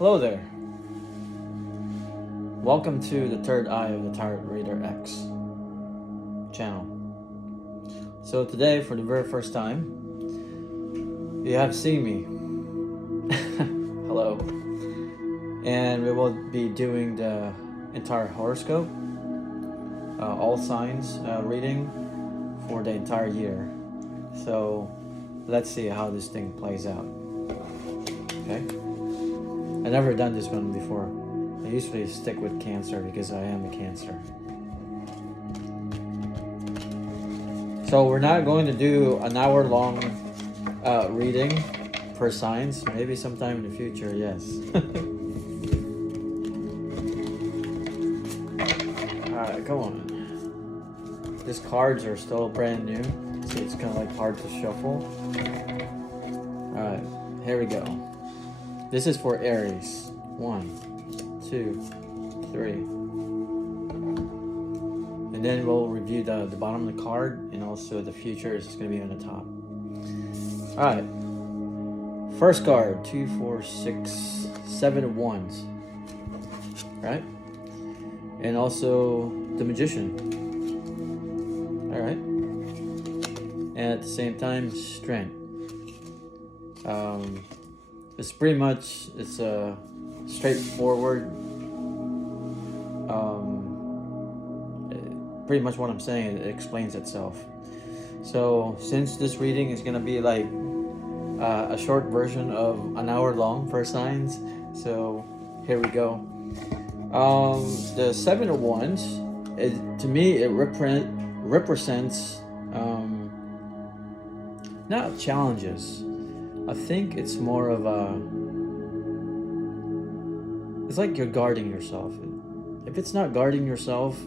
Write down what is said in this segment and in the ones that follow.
Hello there. Welcome to the third eye of the Tarot Reader X channel. So today, for the very first time, you have seen me. Hello. And we will be doing the entire horoscope, all signs reading for the entire year. So let's see how this thing plays out. Okay? I've never done this one before. I usually stick with Cancer because I am a Cancer. So we're not going to do an hour-long reading per signs. Maybe sometime in the future, yes. Alright, come on. These cards are still brand new, so it's kind of like hard to shuffle. Alright, here we go. This is for Aries. 1, 2, 3. And then we'll review the bottom of the card, and also the future is going to be on the top. Alright. First card, 2, 4, 6, 7 of Wands. Right? And also the Magician. Alright. And at the same time, Strength. It's pretty much, it's a straightforward, pretty much what I'm saying, it explains itself. So since this reading is gonna be like a short version of an hour long for signs, so here we go. The Seven of Wands, to me it represents not challenges. I think it's more of it's like you're guarding yourself. If it's not guarding yourself,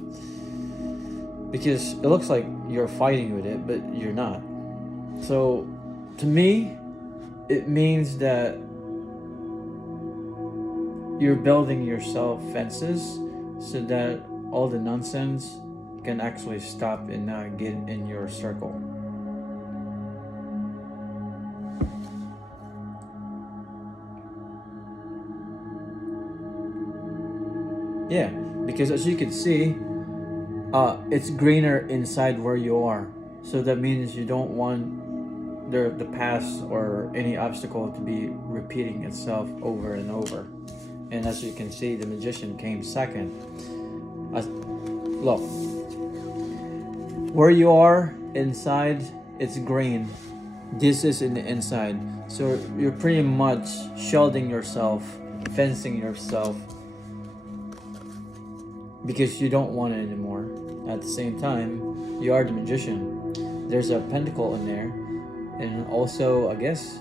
because it looks like you're fighting with it, but you're not. So to me, it means that you're building yourself fences so that all the nonsense can actually stop and not get in your circle. Yeah, because as you can see, it's greener inside where you are. So that means you don't want the past or any obstacle to be repeating itself over and over. And as you can see, the Magician came second. Look, where you are inside, it's green. This is in the inside. So you're pretty much shielding yourself, fencing yourself, because you don't want it anymore. At the same time, you are the Magician. There's a pentacle in there, and also, I guess,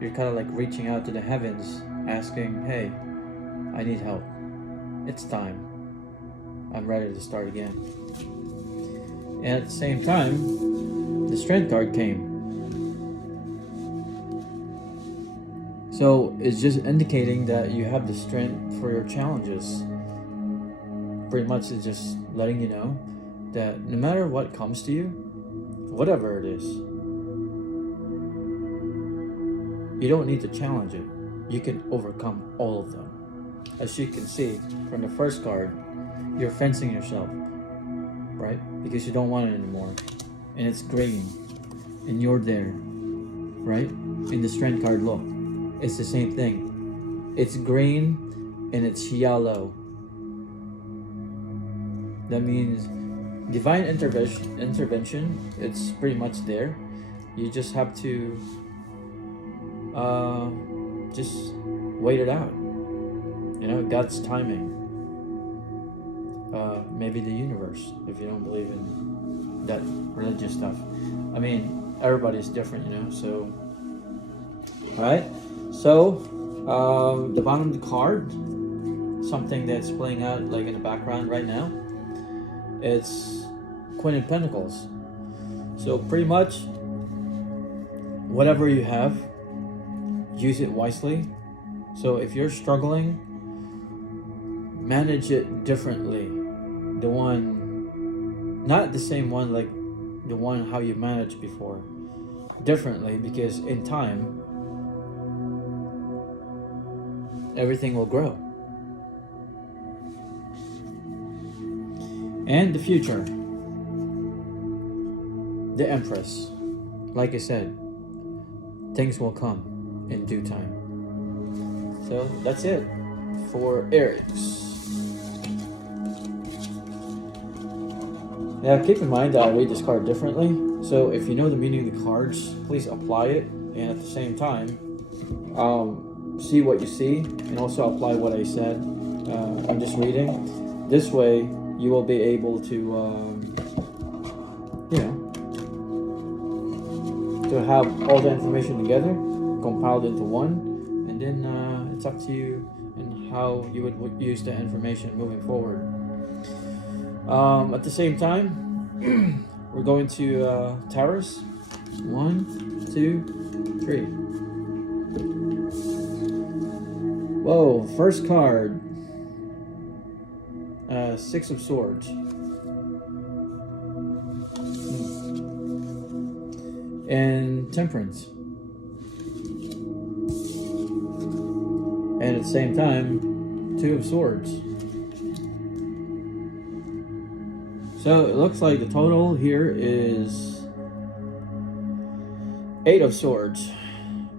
you're kind of like reaching out to the heavens, asking, hey, I need help. It's time. I'm ready to start again. And at the same time, the Strength card came. So it's just indicating that you have the strength for your challenges. Pretty much it's just letting you know that no matter what comes to you, whatever it is, you don't need to challenge it. You can overcome all of them. As you can see from the first card, you're fencing yourself, right? Because you don't want it anymore. And it's green. And you're there, right? In the Strength card, look. It's the same thing. It's green and it's yellow. That means divine intervention, it's pretty much there. You just have to just wait it out. You know, God's timing. Maybe the universe, if you don't believe in that religious stuff. I mean, everybody's different, you know, so. Alright, so the bottom of the card, something that's playing out like in the background right now, it's Queen of Pentacles. So pretty much whatever you have, use it wisely. So if you're struggling, manage it differently. The one, not the same one like the one how you managed before. Differently, because in time everything will grow. And the future, the Empress, like I said, things will come in due time. So that's it for Aries. Now keep in mind that I read this card differently, so if you know the meaning of the cards, please apply it, and at the same time, see what you see, and also apply what I said. I'm just reading. This way, you will be able to, to have all the information together, compiled into one, and then it's up to you and how you would use the information moving forward. At the same time, we're going to Taurus. 1, 2, 3. Whoa, first card. 6 of Swords. And Temperance. And at the same time, 2 of Swords. So it looks like the total here is 8 of Swords,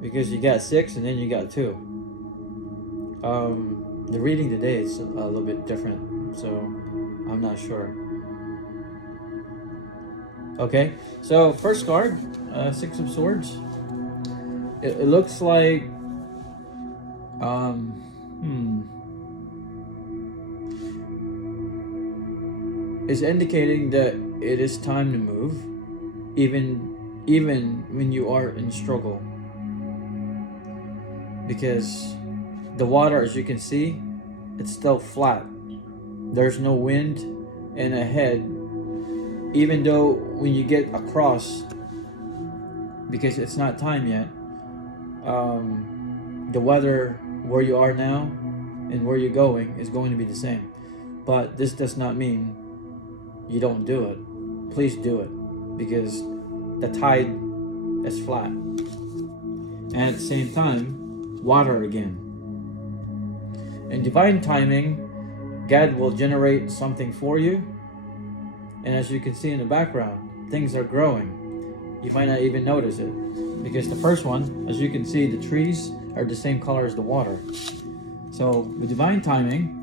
because you got 6 and then you got 2. The reading today is a little bit different, so I'm not sure. Okay, so first card, 6 of Swords. It looks like is indicating that it is time to move, even when you are in struggle, because the water, as you can see, it's still flat. There's no wind and ahead, even though when you get across, because it's not time yet, the weather where you are now and where you're going is going to be the same. But this does not mean you don't do it. Please do it, because the tide is flat. And at the same time, water again. In divine timing, God will generate something for you. And as you can see in the background, things are growing. You might not even notice it, because the first one, as you can see, the trees are the same color as the water. So with divine timing,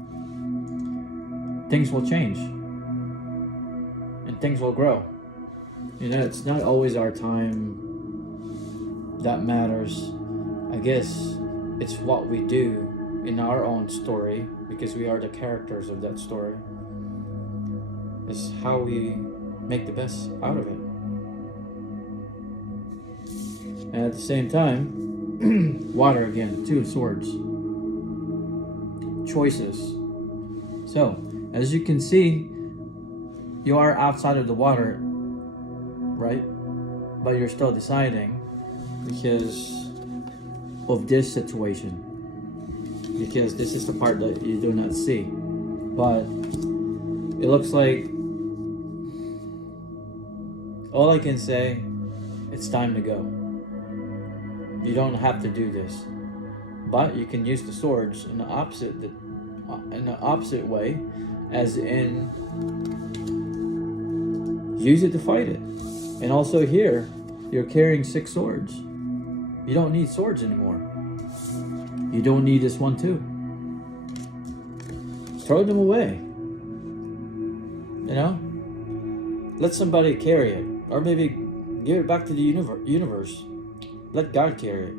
things will change. And things will grow. You know, it's not always our time that matters. I guess it's what we do in our own story, because we are the characters of that story. It's how we make the best out of it. And at the same time, water again, 2 of Swords. Choices. So, as you can see, you are outside of the water, right? But you're still deciding because of this situation. Because this is the part that you do not see. But it looks like, all I can say, it's time to go. You don't have to do this. But you can use the swords in the opposite way, as in use it to fight it. And also here, you're carrying 6 swords. You don't need swords anymore. You don't need this one too. Throw them away. You know? Let somebody carry it. Or maybe give it back to the universe. Let God carry it.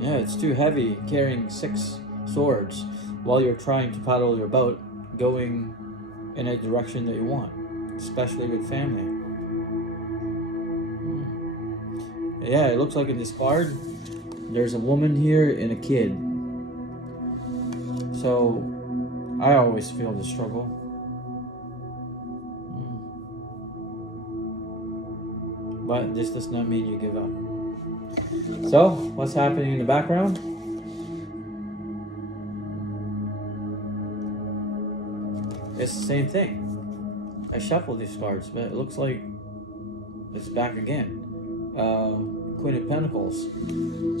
Yeah, it's too heavy carrying 6 swords while you're trying to paddle your boat going in a direction that you want, especially with family. Yeah, it looks like in this card, there's a woman here and a kid. So, I always feel the struggle. But this does not mean you give up. So, what's happening in the background? It's the same thing. I shuffled these cards, but it looks like it's back again. Queen of Pentacles.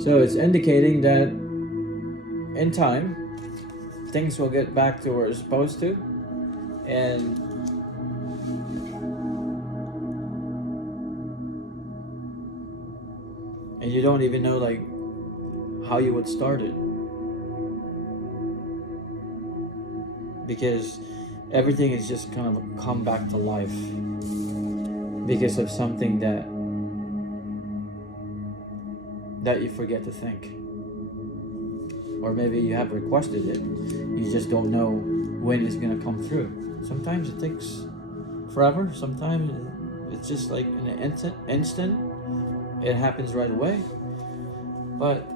So it's indicating that in time, things will get back to where it's supposed to, and you don't even know like how you would start it, because everything is just kind of come back to life because of something that you forget to think, or maybe you have requested it, you just don't know when it's going to come through. Sometimes it takes forever, sometimes it's just like in an instant it happens right away. But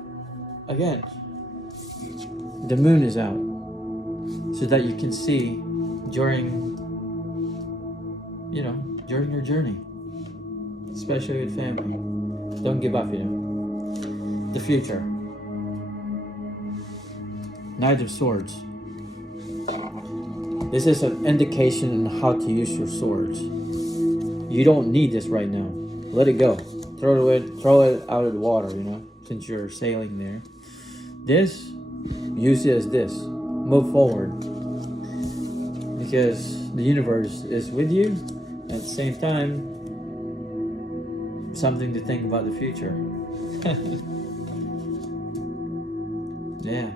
again, the moon is out so that you can see during your journey, especially with family. Don't give up, The future. Knight of Swords. This is an indication on how to use your swords. You don't need this right now. Let it go. Throw it out of the water, since you're sailing there. This, use it as this. Move forward. Because the universe is with you. At the same time, something to think about the future. Yeah.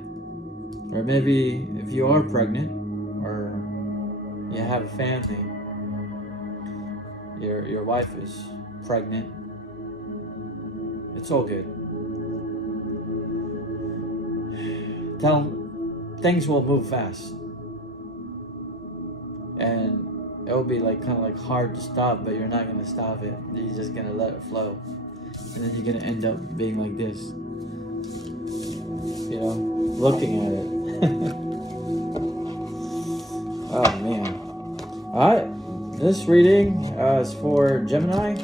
Or maybe if you are pregnant or you have a family, your wife is pregnant, it's all good. Tell them things will move fast. And it will be kind of hard to stop, but you're not going to stop it. You're just going to let it flow. And then you're going to end up being like this. Looking at it. Oh man. Alright, this reading is for Gemini.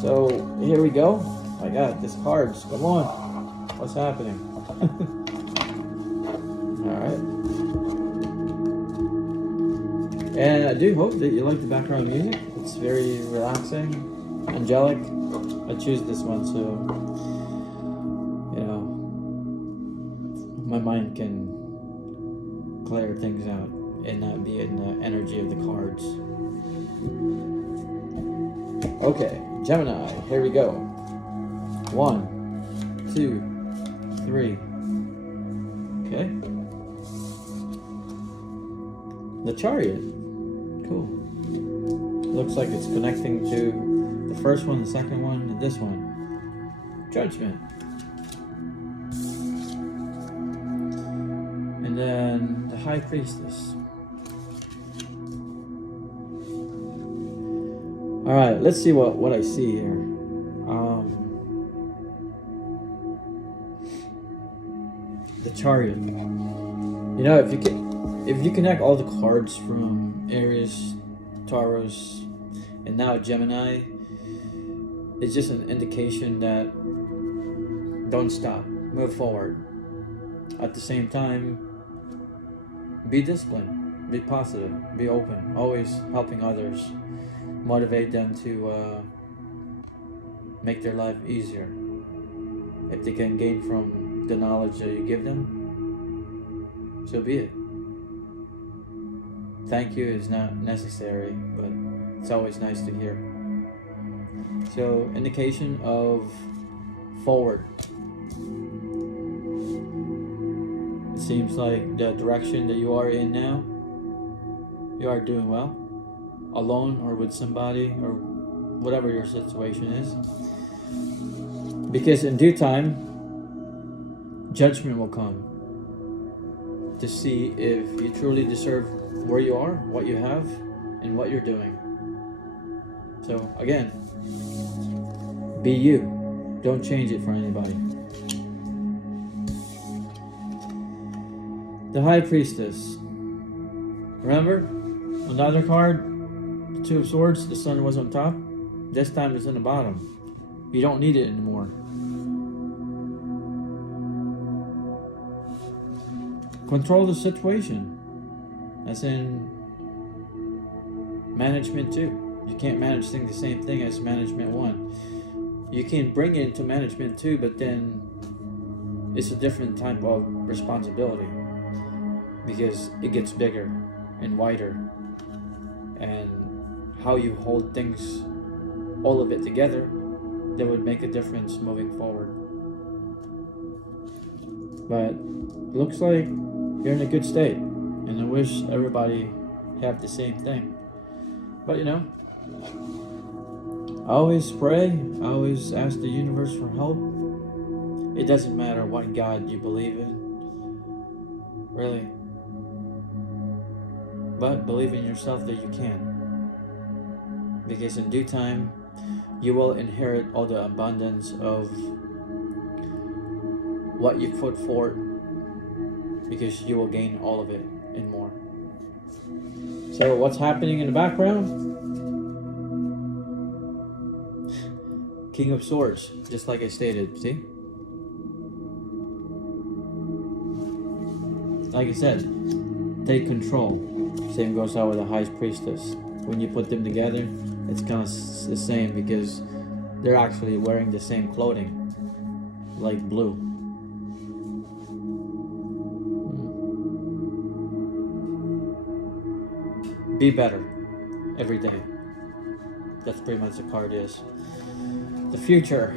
So here we go. My God, this cards. Come on. What's happening? Alright. And I do hope that you like the background music. It's very relaxing, angelic. I choose this one so my mind can clear things out and not be in the energy of the cards. Okay, Gemini, here we go. 1, 2, 3. Okay. The Chariot. Cool. Looks like it's connecting to the first one, the second one, and this one. Judgment. And then the High Priestess. Alright, let's see what I see here. The Chariot. If you connect all the cards from Aries, Taurus, and now Gemini, it's just an indication that don't stop, move forward. At the same time, be disciplined, be positive, be open, always helping others, motivate them to make their life easier. If they can gain from the knowledge that you give them, so be it. Thank you is not necessary, but it's always nice to hear. So, indication of forward. It seems like the direction that you are in now, you are doing well, alone or with somebody or whatever your situation is. Because in due time, judgment will come to see if you truly deserve where you are, what you have, and what you're doing. So again, be you. Don't change it for anybody. The High Priestess. Remember, another card, the Two of Swords, the Sun was on top. This time it's on the bottom. You don't need it anymore. Control the situation. As in management 2. You can't manage the same thing as management 1. You can bring it into management 2, but then it's a different type of responsibility because it gets bigger and wider, and how you hold things, all of it together, that would make a difference moving forward. But looks like you're in a good state, and I wish everybody have the same thing. But I always pray, I always ask the universe for help. It doesn't matter what God you believe in, really. But believe in yourself that you can. Because in due time, you will inherit all the abundance of what you put forth, because you will gain all of it and more. So what's happening in the background? King of Swords, just like I stated, see? Like I said, take control. Same goes out with the High Priestess. When you put them together, it's kind of the same, because they're actually wearing the same clothing, like blue. Be better every day. That's pretty much the card is. The future.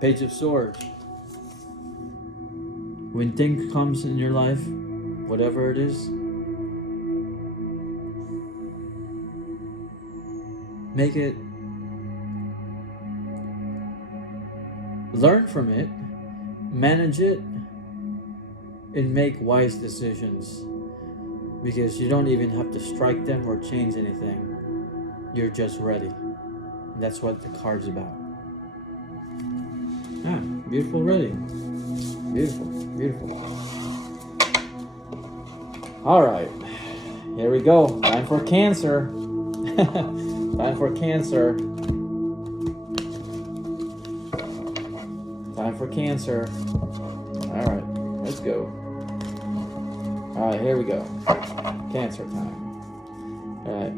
Page of Swords. When things comes in your life, whatever it is, make it, learn from it, manage it, and make wise decisions. Because you don't even have to strike them or change anything. You're just ready. And that's what the card's about. Ah, beautiful reading. Beautiful, beautiful. Alright, here we go. Time for Cancer. Time for Cancer. Time for Cancer. Alright, let's go. Alright, here we go. Cancer time. Alright.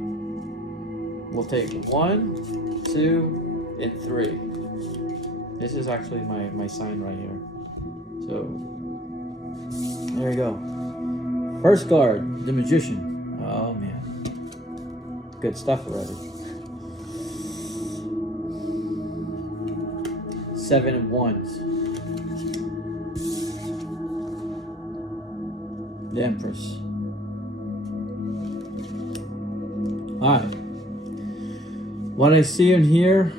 We'll take 1, 2, and 3. This is actually my sign right here. So, there you go. First card, the Magician. Oh man. Good stuff already. 7 of Wands. The Empress. Alright. What I see in here,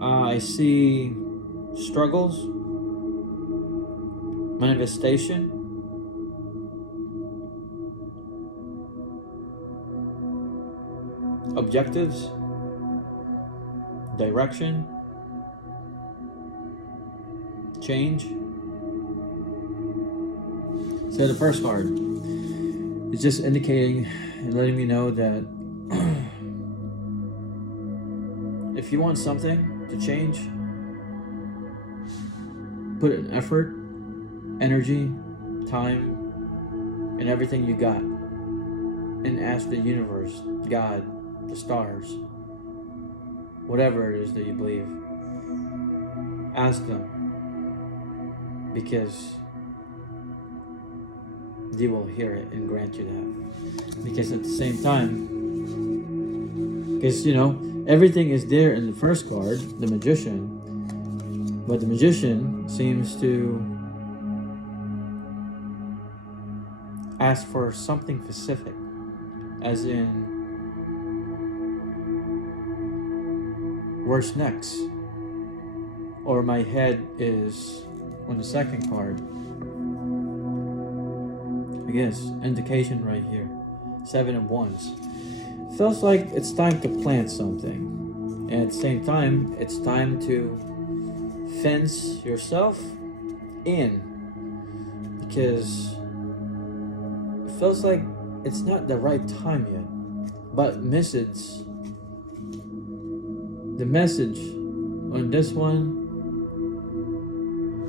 I see struggles, manifestation, objectives, direction, change. So the first card is just indicating and letting me know that if you want something to change, put in effort, energy, time, and everything you got, and ask the universe, God, the stars, whatever it is that you believe. Ask them, because they will hear it and grant you that. Because at the same time, because everything is there in the first card, the Magician, but the Magician seems to ask for something specific, as in, where's next? Or my head is on the second card. I guess, indication right here. 7 of Wands. Feels like it's time to plant something. And at the same time, it's time to fence yourself in. Because it feels like it's not the right time yet. But the message on this one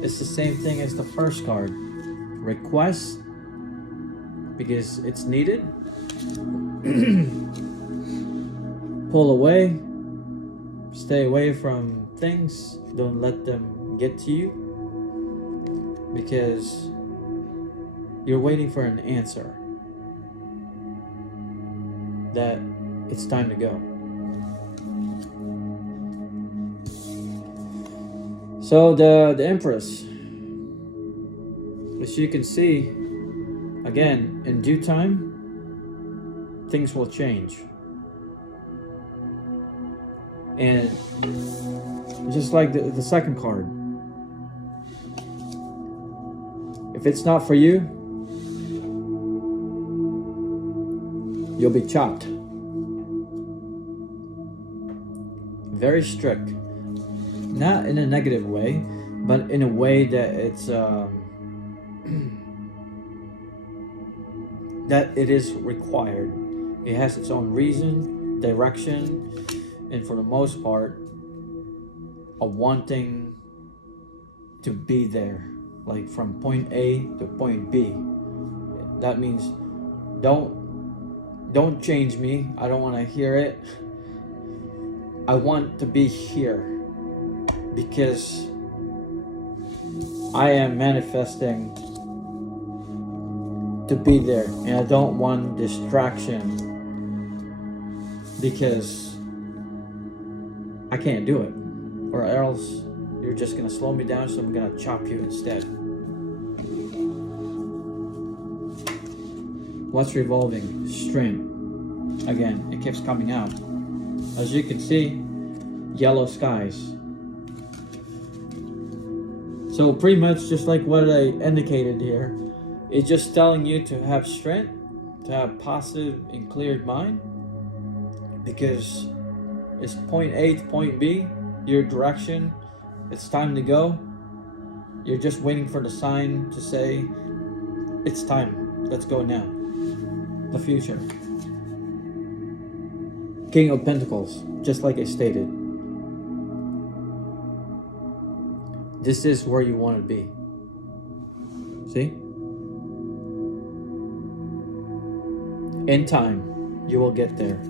is the same thing as the first card. Request, because it's needed. Pull away. Stay away from things, don't let them get to you, because you're waiting for an answer that it's time to go. So the Empress, as you can see, again, in due time, things will change. And just like the second card, if it's not for you, you'll be chopped. Very strict. Not in a negative way, but in a way that it's that it is required. It has its own reason, direction, and for the most part, a wanting to be there, like from point A to point B. That means don't change me. I don't want to hear it. I want to be here because I am manifesting to be there, and I don't want distraction because I can't do it, or else you're just gonna slow me down, so I'm gonna chop you instead. What's revolving? Strength. Again, it keeps coming out. As you can see, yellow skies. So pretty much just like what I indicated here, it's just telling you to have strength, to have positive and cleared mind, because it's point A to point B, your direction, it's time to go. You're just waiting for the sign to say, it's time, let's go now. The future. King of Pentacles, just like I stated. This is where you want to be. See? In time, you will get there.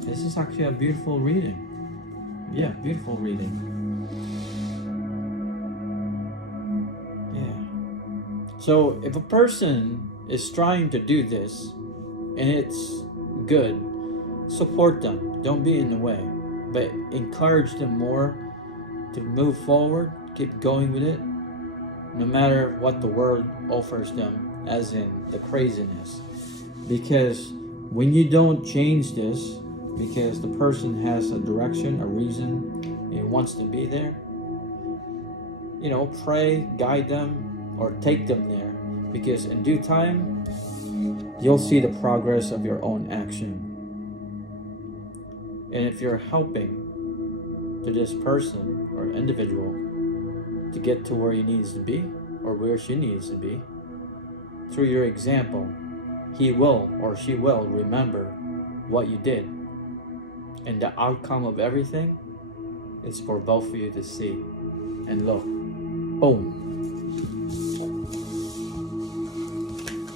This is actually a beautiful reading. Yeah, beautiful reading. Yeah. So if a person is trying to do this and it's good, support them. Don't be in the way, but encourage them more to move forward, keep going with it, no matter what the world offers them, as in the craziness. Because when you don't change this, because the person has a direction, a reason, and wants to be there, pray, guide them, or take them there. Because in due time, you'll see the progress of your own action. And if you're helping to this person or individual to get to where he needs to be, or where she needs to be, through your example, he will or she will remember what you did. And the outcome of everything is for both of you to see. And look, boom.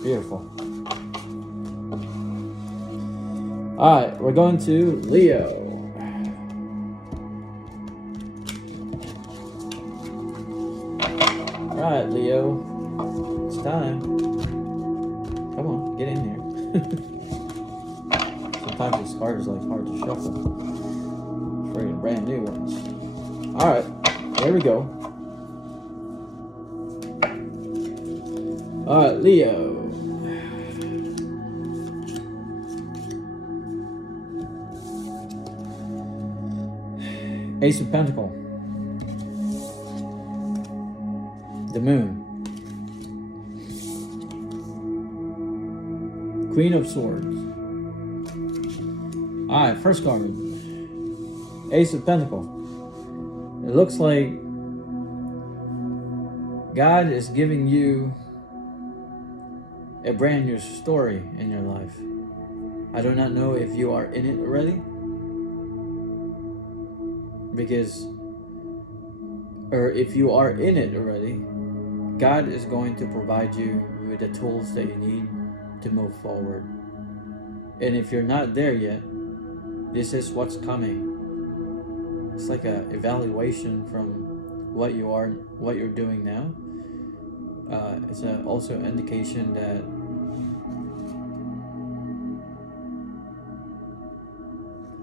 Beautiful. Alright, we're going to Leo. Alright, Leo. It's time. Come on, get in there. Sometimes these cards are like hard to shuffle. Friggin' brand new ones. Alright, here we go. Alright, Leo. Ace of Pentacles. The Moon. Queen of Swords. Alright, first card. Ace of Pentacles. It looks like God is giving you a brand new story in your life. I do not know if you are in it already. Or if you are in it already, God is going to provide you with the tools that you need to move forward. And if you're not there yet, this is what's coming. it's like a evaluation from what you're doing now. It's also an indication that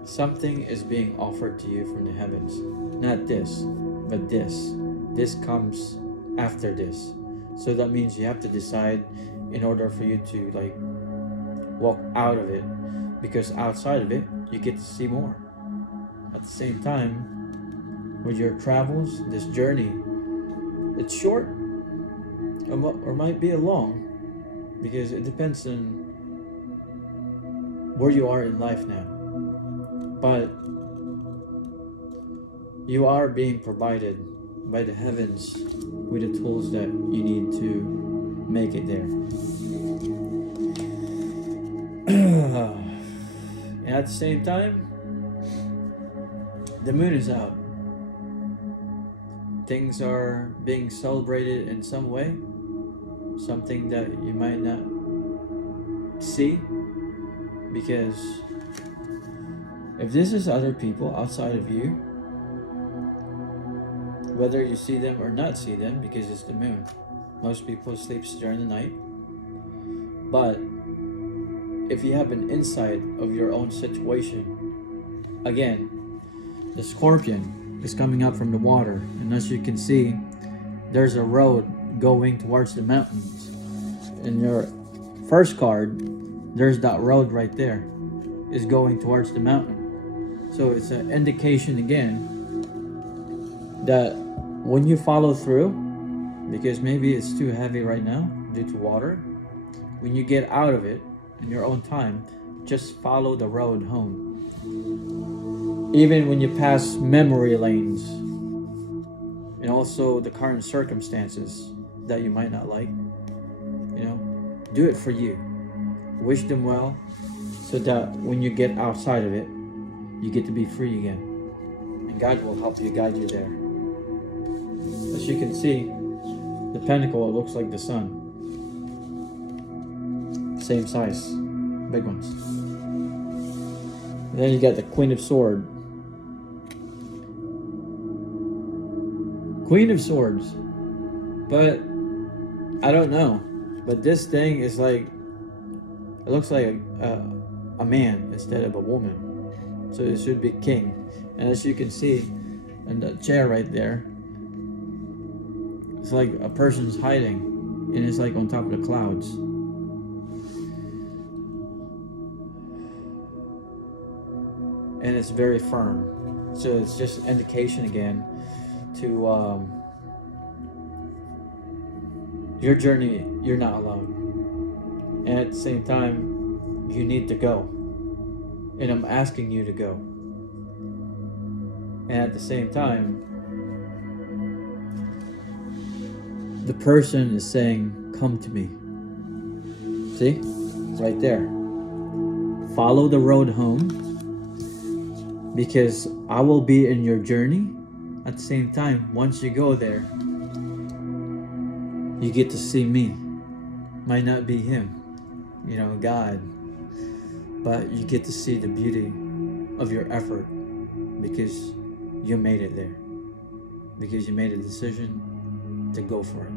something is being offered to you from the heavens. Not this, but this. This comes after this. So that means you have to decide in order for you to like walk out of it, because outside of it you get to see more. At the same time, with your travels, this journey, it's short or might be a long, because it depends on where you are in life now. But you are being provided by the heavens with the tools that you need to make it there. And at the same time, the moon is out. Things are being celebrated in some way, something that you might not see, because if this is other people outside of you, whether you see them or not see them, because it's the moon, most people sleep during the night. But if you have an insight of your own situation, again, the scorpion is coming up from the water, and as you can see, there's a road going towards the mountains. In your first card, there's that road right there, is going towards the mountain. So it's an indication again that when you follow through, because maybe it's too heavy right now due to water, when you get out of it in your own time, just follow the road home. Even when you pass memory lanes and also the current circumstances that you might not like, do it for you. Wish them well, so that when you get outside of it, you get to be free again. And God will help you, guide you there. As you can see, the pentacle, it looks like the sun. Same size, big ones. And then you got the Queen of Swords. Queen of Swords. But, I don't know. But this thing is like, it looks like a man instead of a woman. So it should be king. And as you can see, in the chair right there, it's like a person's hiding, and it's like on top of the clouds. And it's very firm. So it's just an indication again to your journey, you're not alone. And at the same time, you need to go. And I'm asking you to go. And at the same time, the person is saying, come to me. See? Right there. Follow the road home, because I will be in your journey. At the same time, once you go there, you get to see me. Might not be him, God, but you get to see the beauty of your effort, because you made it there, because you made a decision to go for it.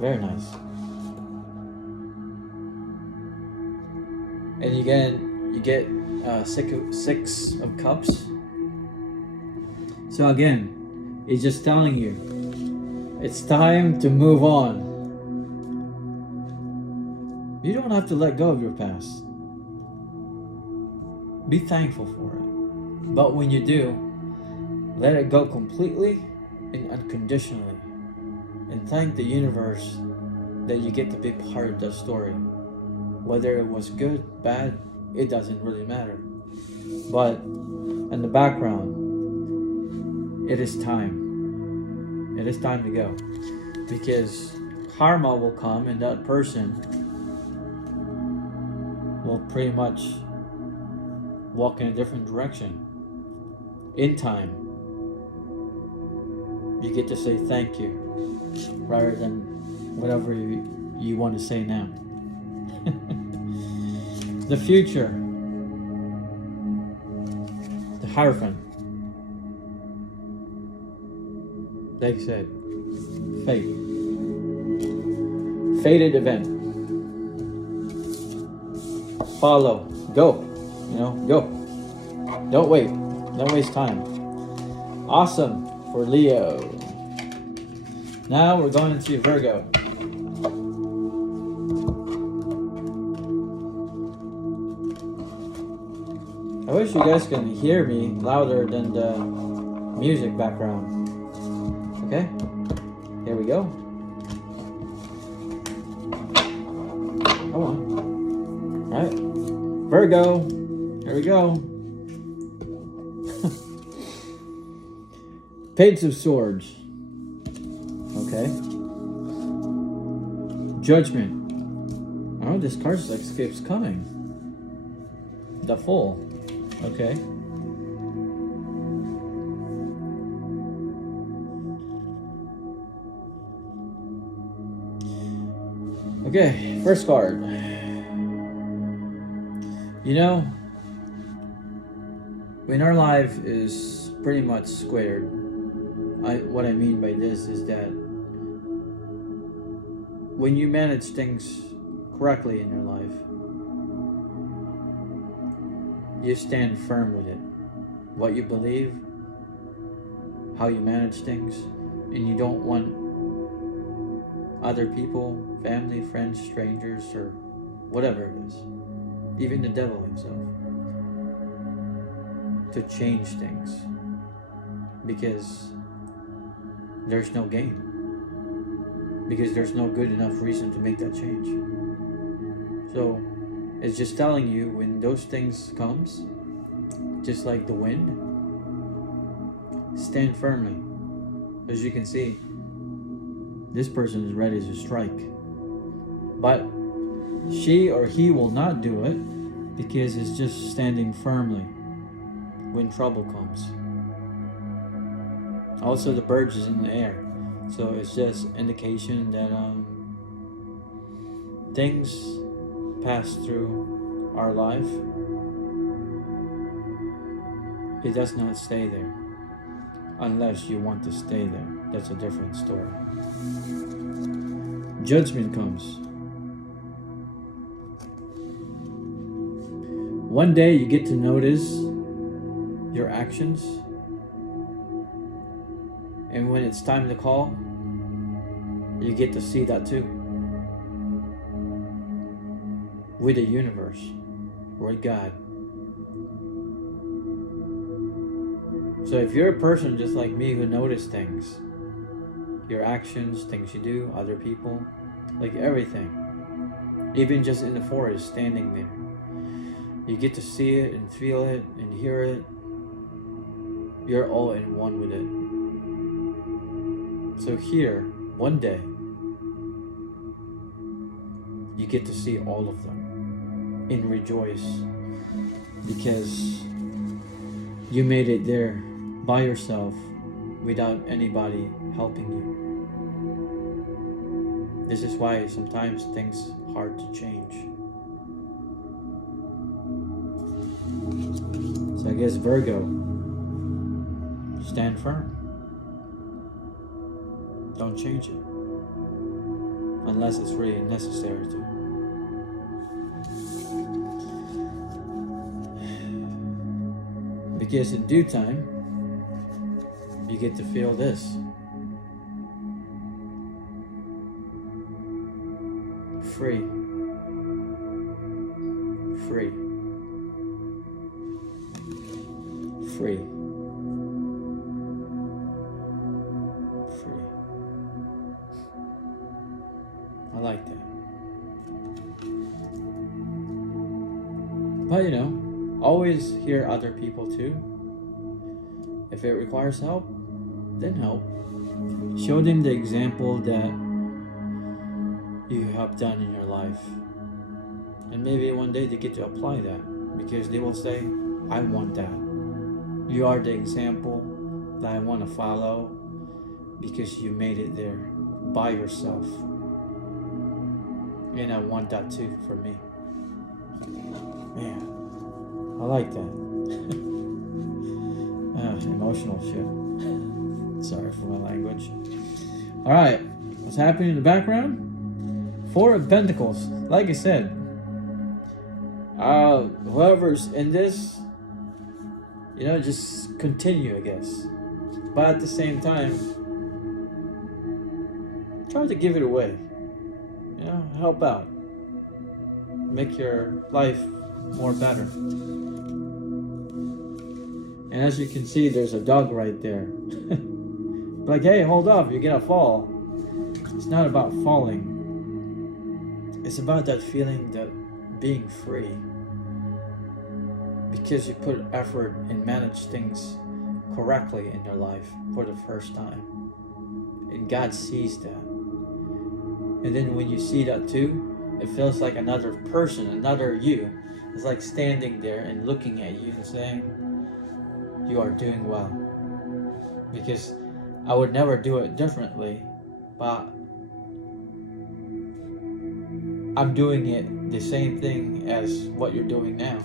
Very nice. And you get 6 of Cups. So again, it's just telling you, it's time to move on. You don't have to let go of your past. Be thankful for it. But when you do, let it go completely and unconditionally. And thank the universe that you get to be part of the story. Whether it was good, bad, it doesn't really matter. But in the background, it is time. It is time to go. Because karma will come, and that person will pretty much walk in a different direction. In time, you get to say thank you rather than whatever you want to say now. The future. Hierophant. Like I said, fate. Fated event. Follow. Go. Go. Don't wait. Don't waste time. Awesome for Leo. Now we're going into Virgo. I wish you guys can hear me louder than the music background. Okay, here we go. Come on. All right, Virgo. Here we go. Page of Swords. Okay. Judgment. Oh, this card like keeps coming. The Fool. Okay. Okay, first card. When our life is pretty much squared, what I mean by this is that when you manage things correctly in your life, you stand firm with it. What you believe, how you manage things, and you don't want other people, family, friends, strangers, or whatever it is, even the devil himself, to change things, because there's no gain, because there's no good enough reason to make that change. So it's just telling you, when those things comes, just like the wind, stand firmly. As you can see, this person is ready to strike, but she or he will not do it because it's just standing firmly when trouble comes. Also, the birds is in the air, so it's just indication that things pass through our life. It does not stay there unless you want to stay there. That's a different story. Judgment comes. One day you get to notice your actions, and when it's time to call, you get to see that too. With the universe, with God. So if you're a person just like me who notice things, your actions, things you do, other people, like everything, even just in the forest, standing there, you get to see it and feel it and hear it. You're all in one with it. So here, one day, you get to see all of them and rejoice because you made it there by yourself without anybody helping you. This is why sometimes things are hard to change. So I guess Virgo, stand firm. Don't change it unless it's really necessary to. Because in due time, you get to feel this. Free. Free. Free. Free. I like that. But always hear other people too. If it requires help, then help. Show them the example that you have done in your life. And maybe one day they get to apply that, because they will say, I want that. You are the example that I want to follow because you made it there by yourself. And I want that too for me. Man, I like that. emotional shit. Sorry for my language. Alright, what's happening in the background? Four of Pentacles. Like I said, whoever's in this, just continue, I guess. But at the same time, try to give it away. Help out. Make your life more better. And as you can see, there's a dog right there. Like, hey, hold up, you're gonna fall. It's not about falling. It's about that feeling that being free. Because you put effort and manage things correctly in your life for the first time. And God sees that. And then when you see that too, it feels like another person, another you, is like standing there and looking at you and saying, you are doing well. Because I would never do it differently, but I'm doing it the same thing as what you're doing now.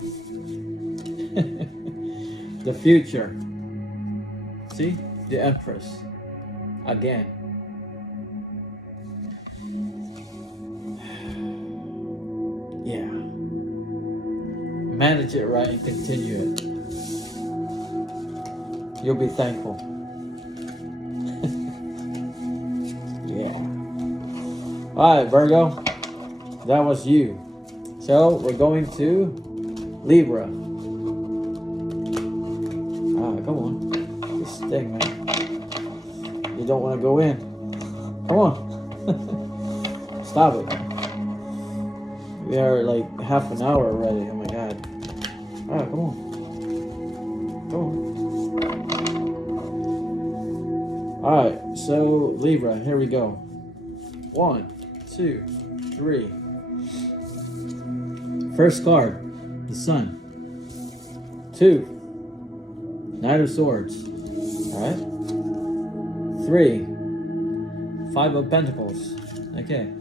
The future. See? The Empress. Again. Yeah. Manage it right and continue it. You'll be thankful. Yeah. Alright, Virgo. That was you. So, we're going to Libra. Come on. This thing, man. You don't want to go in. Come on. Stop it. We are like half an hour already. Oh my god. Alright, come on. Come on. Alright, so Libra, here we go. 1, 2, 3. First card, the Sun. 2, Knight of Swords. Alright. 3, 5 of Pentacles. Okay.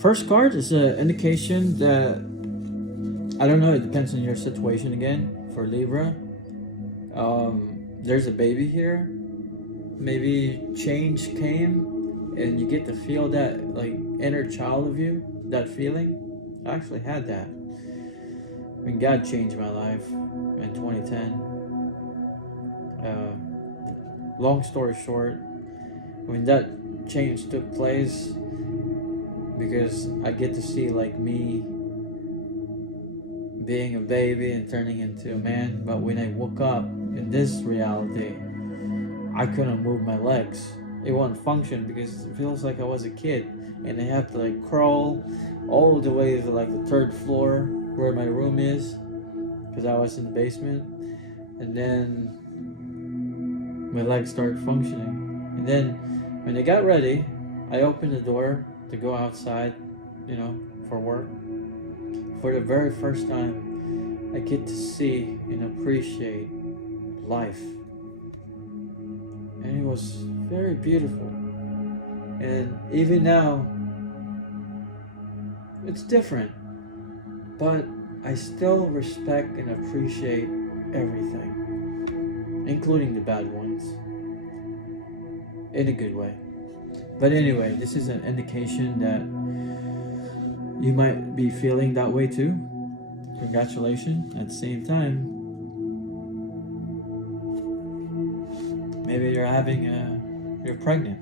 First card is an indication that, I don't know, it depends on your situation again, for Libra. There's a baby here. Maybe change came and you get to feel that like inner child of you, that feeling. I actually had that. When God changed my life in 2010. Long story short, when that change took place, because I get to see like me being a baby and turning into a man, but when I woke up in this reality, I couldn't move my legs. It won't function because it feels like I was a kid and I have to like crawl all the way to like the 3rd floor where my room is, because I was in the basement, and then my legs started functioning. And then when I got ready, I opened the door to go outside, for work. For the very first time, I get to see and appreciate life. And it was very beautiful. And even now, it's different. But I still respect and appreciate everything, including the bad ones, in a good way. But anyway, this is an indication that you might be feeling that way too. Congratulations. At the same time, maybe you're pregnant.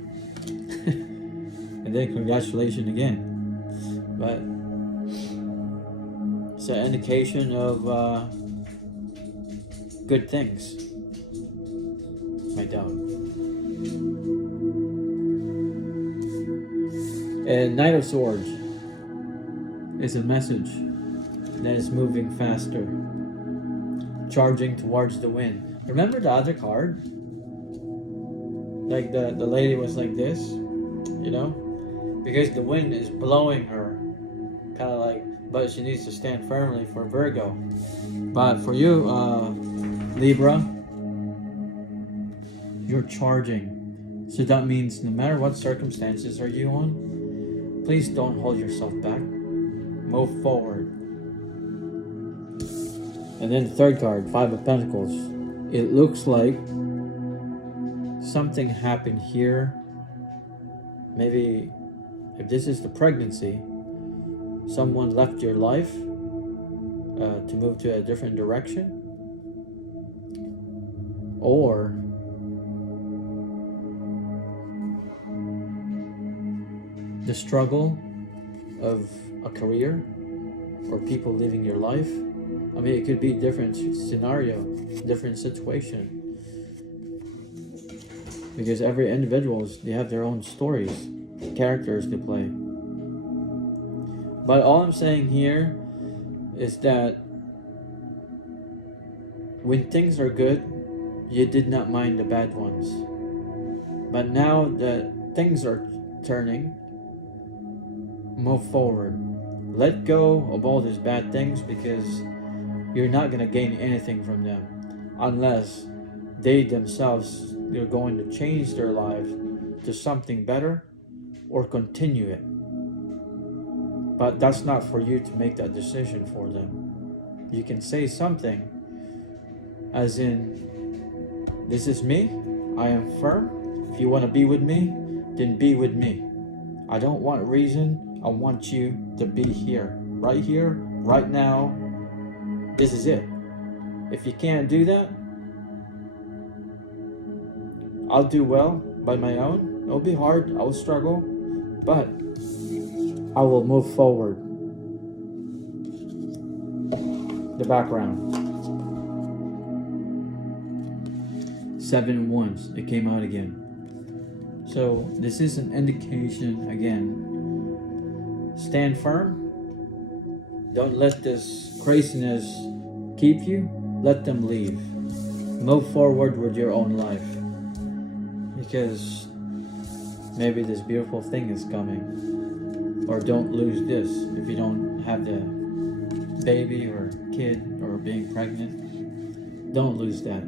And then congratulations again. But it's an indication of good things. My dog. And Knight of Swords is a message that is moving faster, charging towards the wind. Remember the other card? Like the lady was like this, because the wind is blowing her, kind of like, but she needs to stand firmly for Virgo. But for you, Libra, you're charging. So that means no matter what circumstances are you on, please don't hold yourself back. Move forward. And then the 3rd card, 5 of Pentacles. It looks like something happened here. Maybe if this is the pregnancy, someone left your life to move to a different direction, or the struggle of a career, or people leaving your life. I mean, it could be different scenario, different situation, because every individuals, they have their own stories, characters to play. But all I'm saying here is that when things are good, you did not mind the bad ones. But now that things are turning, move forward. Let go of all these bad things, because you're not going to gain anything from them unless they themselves are going to change their life to something better or continue it. But that's not for you to make that decision for them. You can say something as in, this is me, I am firm. If you want to be with me, then be with me. I don't want reason, I want you to be here, right now. This is it. If you can't do that, I'll do well by my own. It'll be hard, I will struggle, but I will move forward. The background. 7 ones, it came out again. So this is an indication again. Stand firm. Don't let this craziness keep you. Let them leave. Move forward with your own life, because maybe this beautiful thing is coming. Or don't lose this if you don't have the baby or kid or being pregnant. Don't lose that.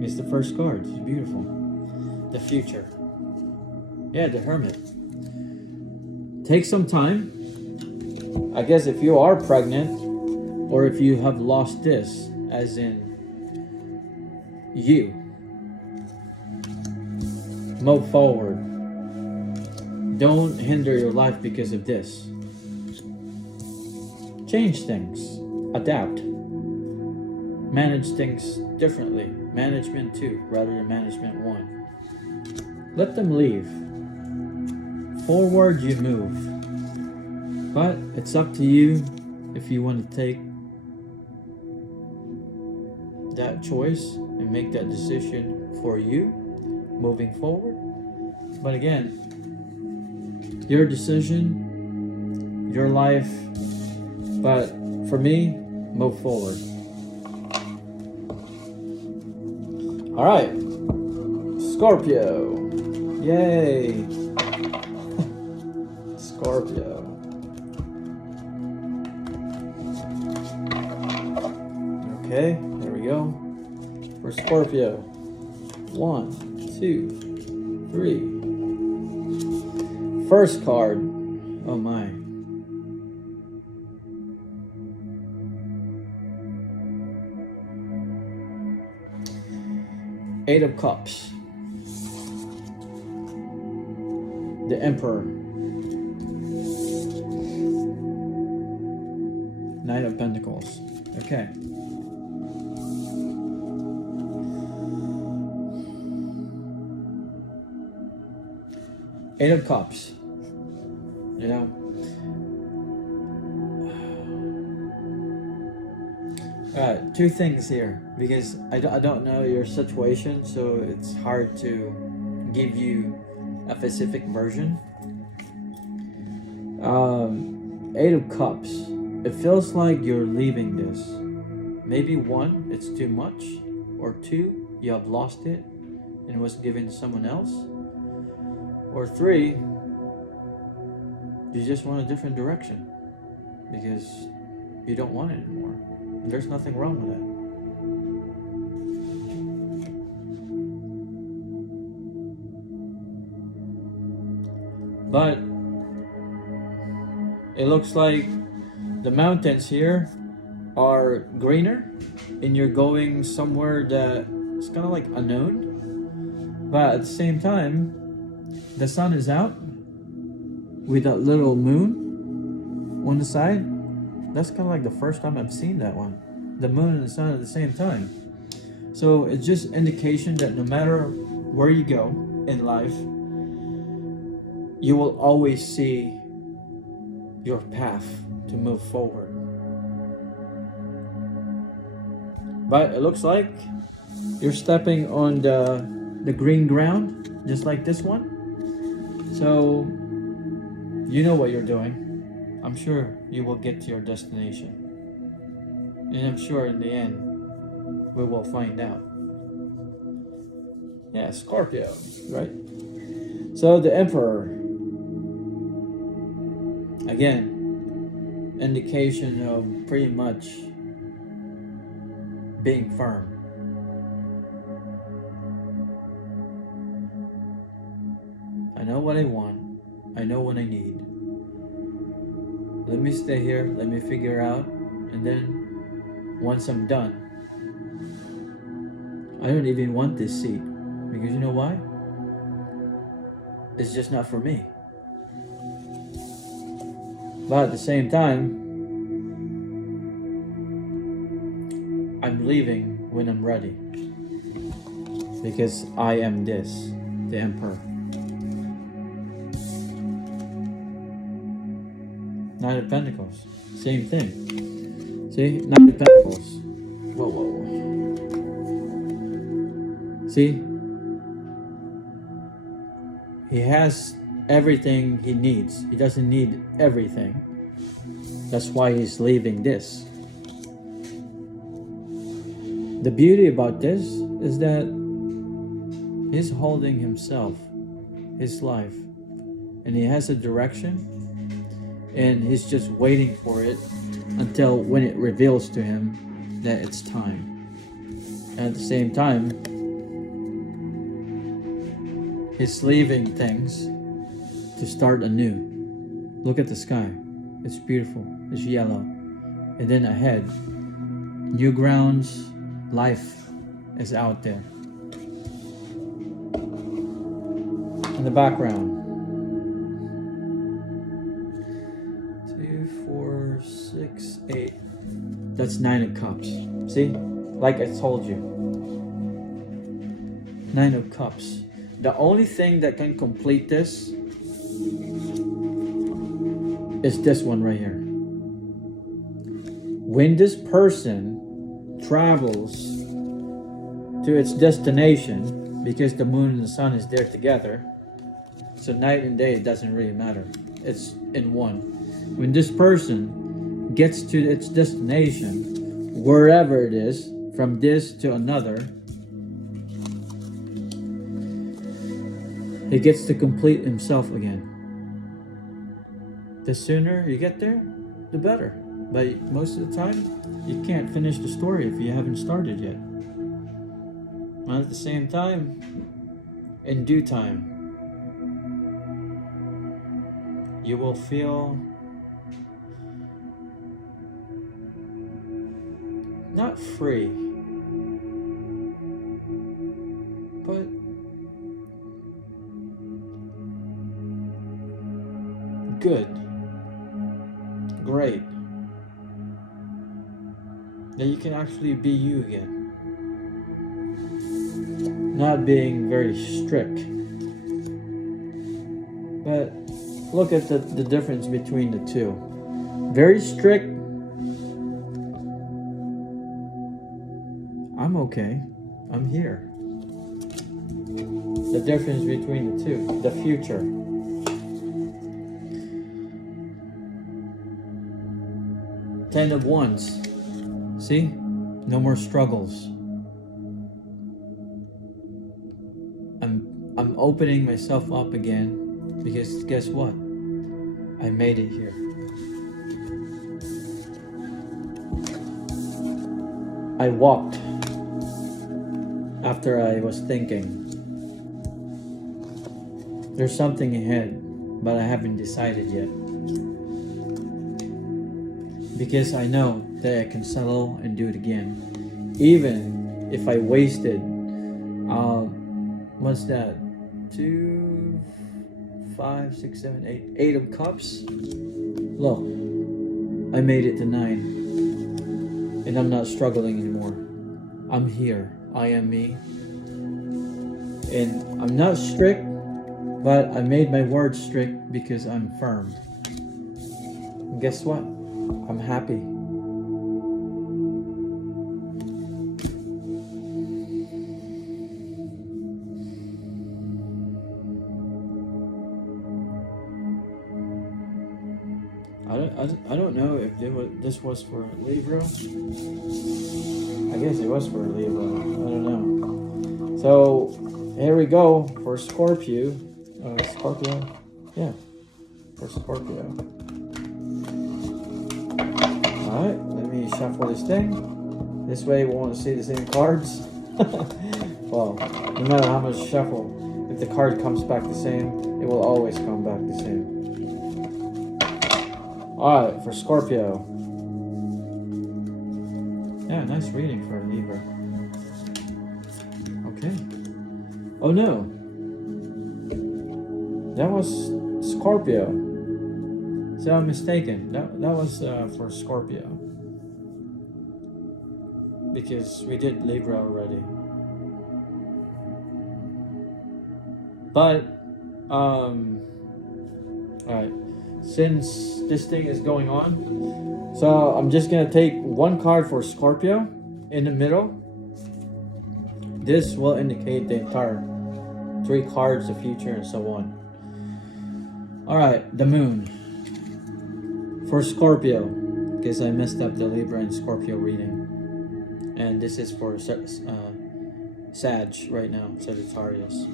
It's the first card. It's beautiful. The future. Yeah, the Hermit. Take some time. I guess if you are pregnant, or if you have lost this, as in you, move forward. Don't hinder your life because of this. Change things. Adapt. Manage things differently. Management 2 rather than management 1. Let them leave. Forward you move. But it's up to you if you want to take that choice and make that decision for you moving forward. But again, your decision, your life. But for me, move forward. All right, Scorpio. Yay. Scorpio. Okay, there we go. For Scorpio. 1, 2, 3. First card. Oh my. Eight of Cups. The Emperor. Knight of Pentacles. Okay. Eight of Cups. You know. Alright, two things here, because I don't know your situation, so it's hard to give you a specific version. Eight of Cups. It feels like you're leaving this. Maybe 1, it's too much, or 2, you have lost it and it was given to someone else, or 3, you just want a different direction because you don't want it anymore. There's nothing wrong with that. But it looks like the mountains here are greener and you're going somewhere that It's kind of like unknown, but at the same time, the sun is out with that little moon on the side. That's kind of like the first time I've seen that one. The moon and the sun at the same time. So it's just indication that no matter where you go in life, you will always see your path to move forward. But it looks like you're stepping on the green ground, just like this one. So you know what you're doing. I'm sure you will get to your destination. And I'm sure in the end, we will find out. Yeah, Scorpio, right? So the Emperor, again, indication of pretty much being firm. I know what I want. I know what I need. Let me stay here. Let me figure out. And then once I'm done, I don't even want this seat. Because you know why? It's just not for me. But at the same time, I'm leaving when I'm ready. Because I am this, the Emperor. Knight of Pentacles, same thing. See, Knight of Pentacles. Whoa, whoa. See, he has everything he needs. He doesn't need everything. That's why he's leaving this. The beauty about this is that he's holding himself, his life, and he has a direction. And he's just waiting for it until when it reveals to him that it's time. And at the same time, he's leaving things to start anew. Look at the sky. It's beautiful. It's yellow. And then ahead, new grounds, life is out there. In the background, 6, 8. That's 9 of Cups. See? Like I told you. 9 of Cups. The only thing that can complete this is this one right here. When this person travels to its destination, because the moon and the sun is there together, so night and day, it doesn't really matter. It's in one. When this person gets to its destination, wherever it is, from this to another, he gets to complete himself again. The sooner you get there, the better. But most of the time, you can't finish the story if you haven't started yet. And at the same time, in due time, you will feel not free, but good, great, that you can actually be you again, not being very strict. But look at the difference between the two. Very strict, I'm okay, I'm here. The difference between the two, the future. Ten of Wands. See? No more struggles. I'm opening myself up again because guess what? I made it here. I walked after I was thinking. There's something ahead, but I haven't decided yet. Because I know that I can settle and do it again. Even if I wasted What's that? 2, 5, 6, 7, 8. 8 of cups. Look, I made it to 9. And I'm not struggling anymore. I'm here. I am me. And I'm not strict, but I made my words strict because I'm firm. And guess what? I'm happy. I don't know if this was for Libra. I guess it was for Libra. I don't know. So here we go for Scorpio. Scorpio. Yeah, for Scorpio. Alright, let me shuffle this thing. This way we won't see the same cards. Well, no matter how much shuffle, if the card comes back the same, it will always come back the same. Alright, for Scorpio. Yeah, nice reading for Libra. Okay. Oh no. That was Scorpio. So I'm mistaken. That was for Scorpio. Because we did Libra already. But, alright. Since this thing is going on, so I'm just gonna take one card for Scorpio in the middle. This will indicate the entire 3 cards, the future, and so on. Alright, the moon. For Scorpio, because I messed up the Libra and Scorpio reading. And this is for Sag right now, Sagittarius.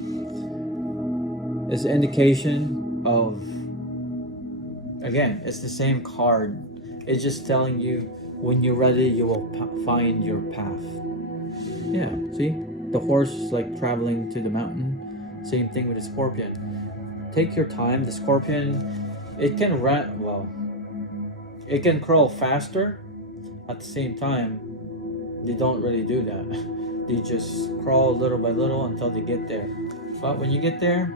It's an indication of, again, it's the same card. It's just telling you when you're ready, you will find your path. Yeah, see? The horse is like traveling to the mountain. Same thing with the scorpion. Take your time. The scorpion, it can run, well, it can crawl faster. At the same time, they don't really do that. They just crawl little by little until they get there. But when you get there,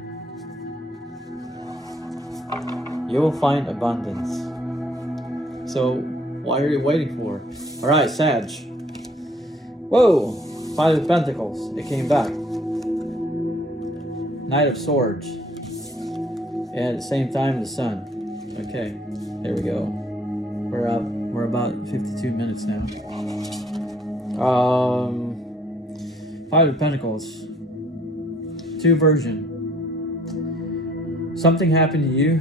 you will find abundance. So, what are you waiting for? Alright, Sag. Whoa! 5 of Pentacles. It came back. Knight of Swords. And at the same time, the Sun. Okay, there we go. We're up. We're about 52 minutes now. 5 of Pentacles. 2 version. Something happened to you.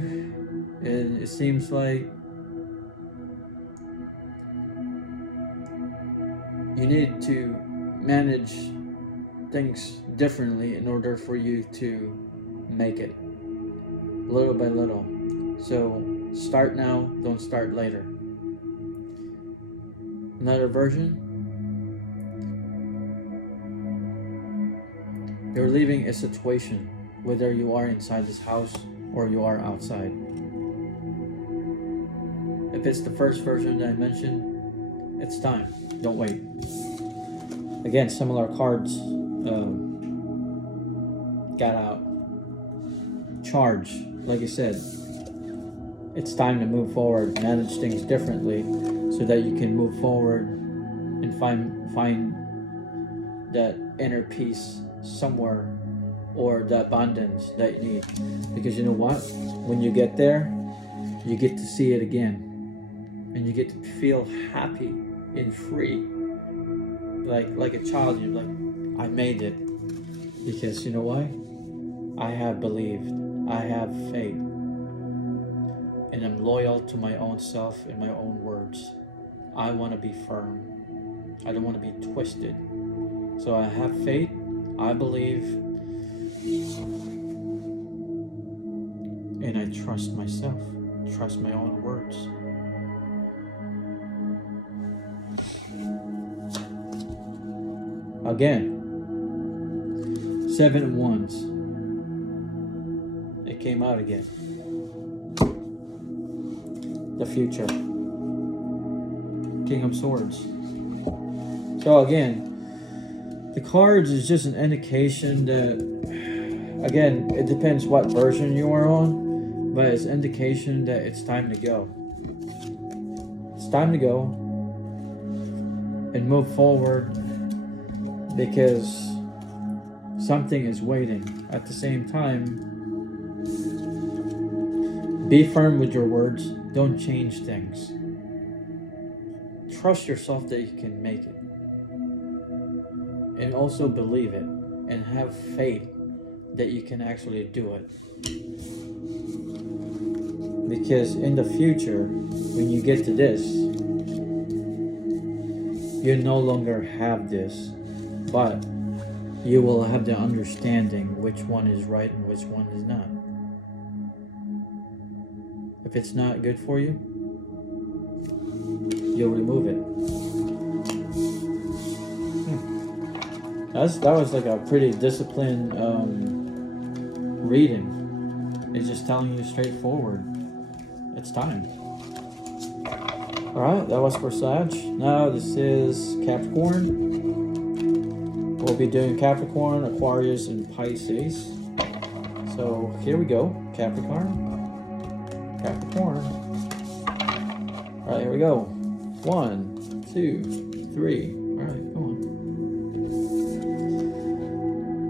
It seems like you need to manage things differently in order for you to make it, little by little. So start now, don't start later. Another version, you're leaving a situation, whether you are inside this house or you are outside. If it's the first version that I mentioned, it's time. Don't wait. Again, similar cards got out. Charge, like I said, it's time to move forward, manage things differently so that you can move forward and find that inner peace somewhere, or the abundance that you need. Because you know what? When you get there, you get to see it again. And you get to feel happy and free. Like a child, you're like, I made it. Because you know why? I have believed. I have faith. And I'm loyal to my own self and my own words. I want to be firm. I don't want to be twisted. So I have faith. I believe. And I trust myself. Trust my own words. Again, 7 of Wands. It came out again. The future. King of Swords. So again, The cards is just an indication that, again, it depends what version you are on, but it's indication that it's time to go. It's time to go and move forward because something is waiting. At the same time, be firm with your words. Don't change things. Trust yourself that you can make it. And also believe it. And have faith that you can actually do it. Because in the future, when you get to this, you no longer have this, but you will have the understanding which one is right and which one is not. If it's not good for you, you'll remove it. That was like a pretty disciplined reading. It's just telling you straightforward. It's time. Alright, that was for Sag. Now this is Capricorn. We'll be doing Capricorn, Aquarius, and Pisces. So here we go. Capricorn. Alright, here we go. 1, 2, 3. Alright, come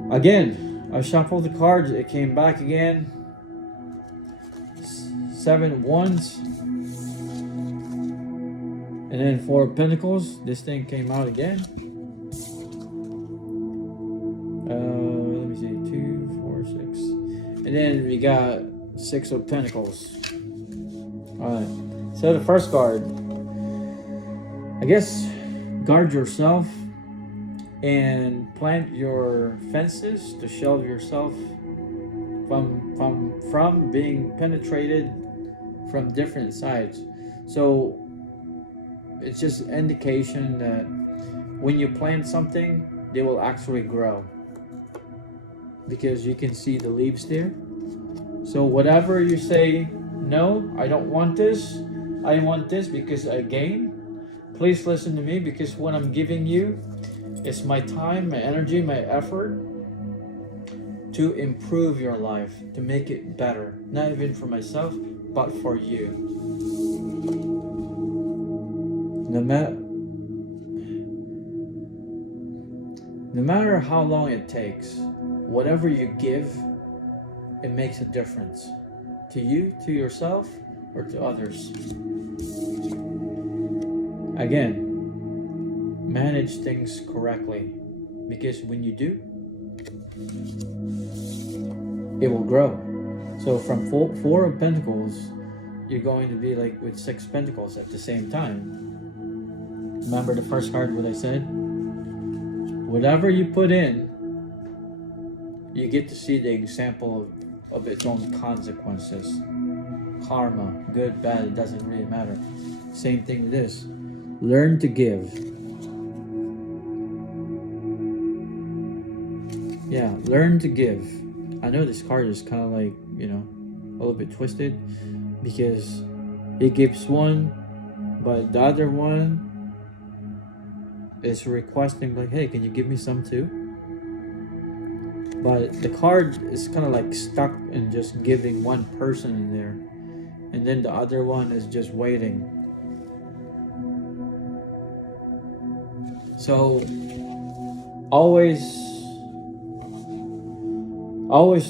on. Again, I shuffled the cards. It came back again. 7 wands. And then 4 of Pentacles. This thing came out again. Let me see. 2, 4, 6. And then we got 6 of Pentacles. Alright. So the first card. I guess guard yourself and plant your fences to shelter yourself from being penetrated from different sides. So it's just an indication that when you plant something, they will actually grow, because you can see the leaves there. So whatever you say, no, I don't want this, I want this because I gain, please listen to me, because what I'm giving you is my time, my energy, my effort to improve your life, to make it better, not even for myself, but for you. No matter how long it takes, whatever you give, it makes a difference to you, to yourself, or to others. Again, manage things correctly, because when you do, it will grow. So from 4 of Pentacles, you're going to be like with 6 Pentacles at the same time. Remember the first card, what I said? Whatever you put in, you get to see the example of its own consequences. Karma, good, bad, it doesn't really matter. Same thing with this. Learn to give. Yeah, learn to give. I know this card is kind of like, a little bit twisted, because it gives one, but the other one is requesting like, hey, can you give me some too? But the card is kind of like stuck in just giving one person in there, and then the other one is just waiting. So always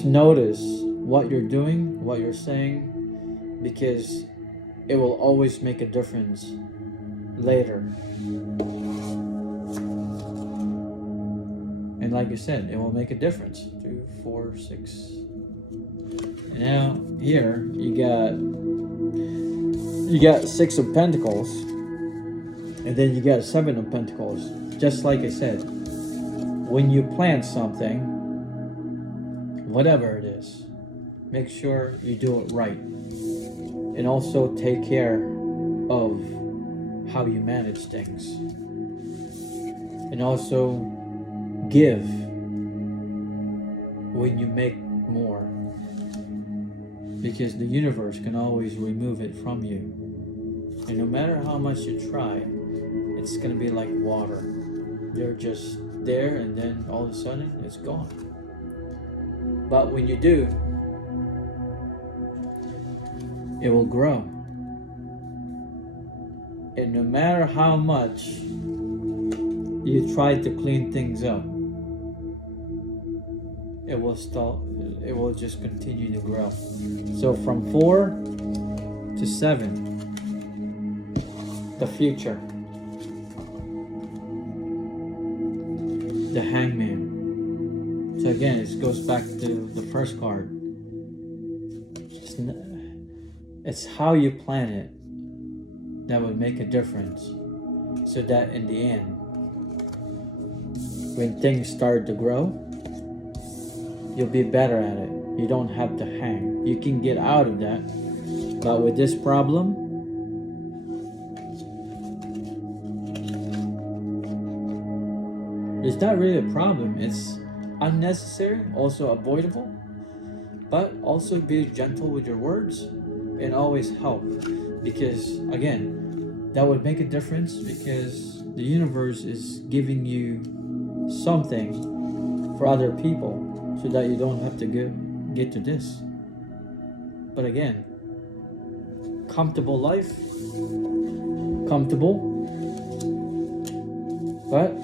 notice what you're doing, what you're saying, because it will always make a difference later. And like you said, it will make a difference. 2, 4, 6. And now here you got 6 of Pentacles, and then you got 7 of Pentacles. Just like I said, when you plant something, whatever it is, make sure you do it right, and also take care of how you manage things, and also give when you make more, because the universe can always remove it from you, and no matter how much you try, it's gonna be like water. They're just there and then all of a sudden it's gone. But when you do, it will grow. And no matter how much you try to clean things up, it will just continue to grow. So from 4 to 7, the future, the hangman. So again, it goes back to the first card. It's how you plan it that would make a difference, so that in the end, when things start to grow, you'll be better at it. You don't have to hang. You can get out of that. But with this problem, it's not really a problem. It's unnecessary, also avoidable, but also be gentle with your words and always help. Because again, that would make a difference, because the universe is giving you something for other people so that you don't have to get to this. But again, comfortable life, comfortable, but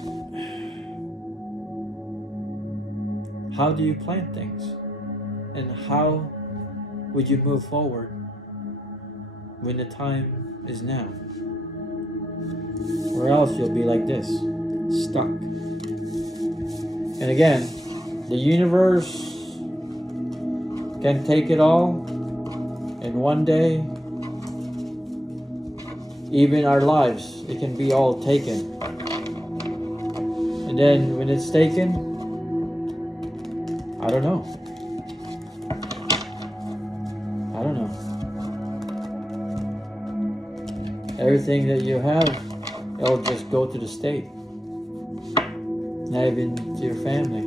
how do you plan things? And how would you move forward when the time is now? Or else you'll be like this, stuck. And again, the universe can take it all, and one day, even our lives, it can be all taken. And then when it's taken, I don't know. Everything that you have, it'll just go to the state. Not even to your family.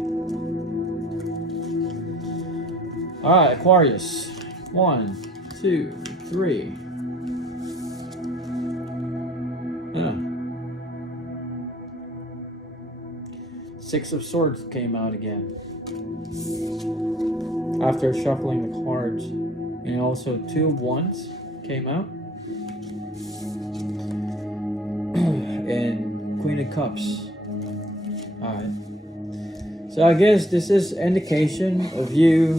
Alright, Aquarius. 1, 2, 3. Six of Swords came out again. After shuffling the cards. And also 2 of Wands came out. And Queen of Cups. Alright. So I guess this is indication of you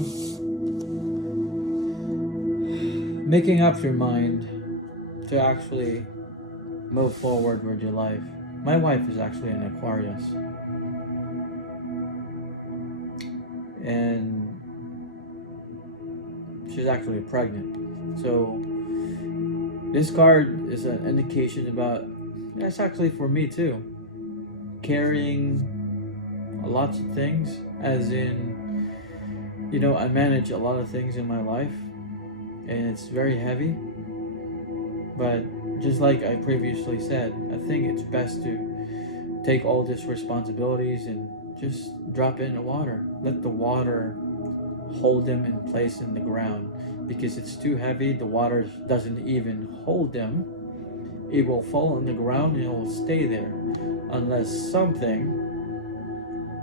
making up your mind to actually move forward with your life. My wife is actually an Aquarius. And she's actually pregnant. So this card is an indication about, that's actually for me too, carrying lots of things, as in, I manage a lot of things in my life and it's very heavy. But just like I previously said, I think it's best to take all these responsibilities and just drop it in the water. Let the water hold them in place in the ground, because it's too heavy. The water doesn't even hold them. It will fall on the ground and it will stay there unless something,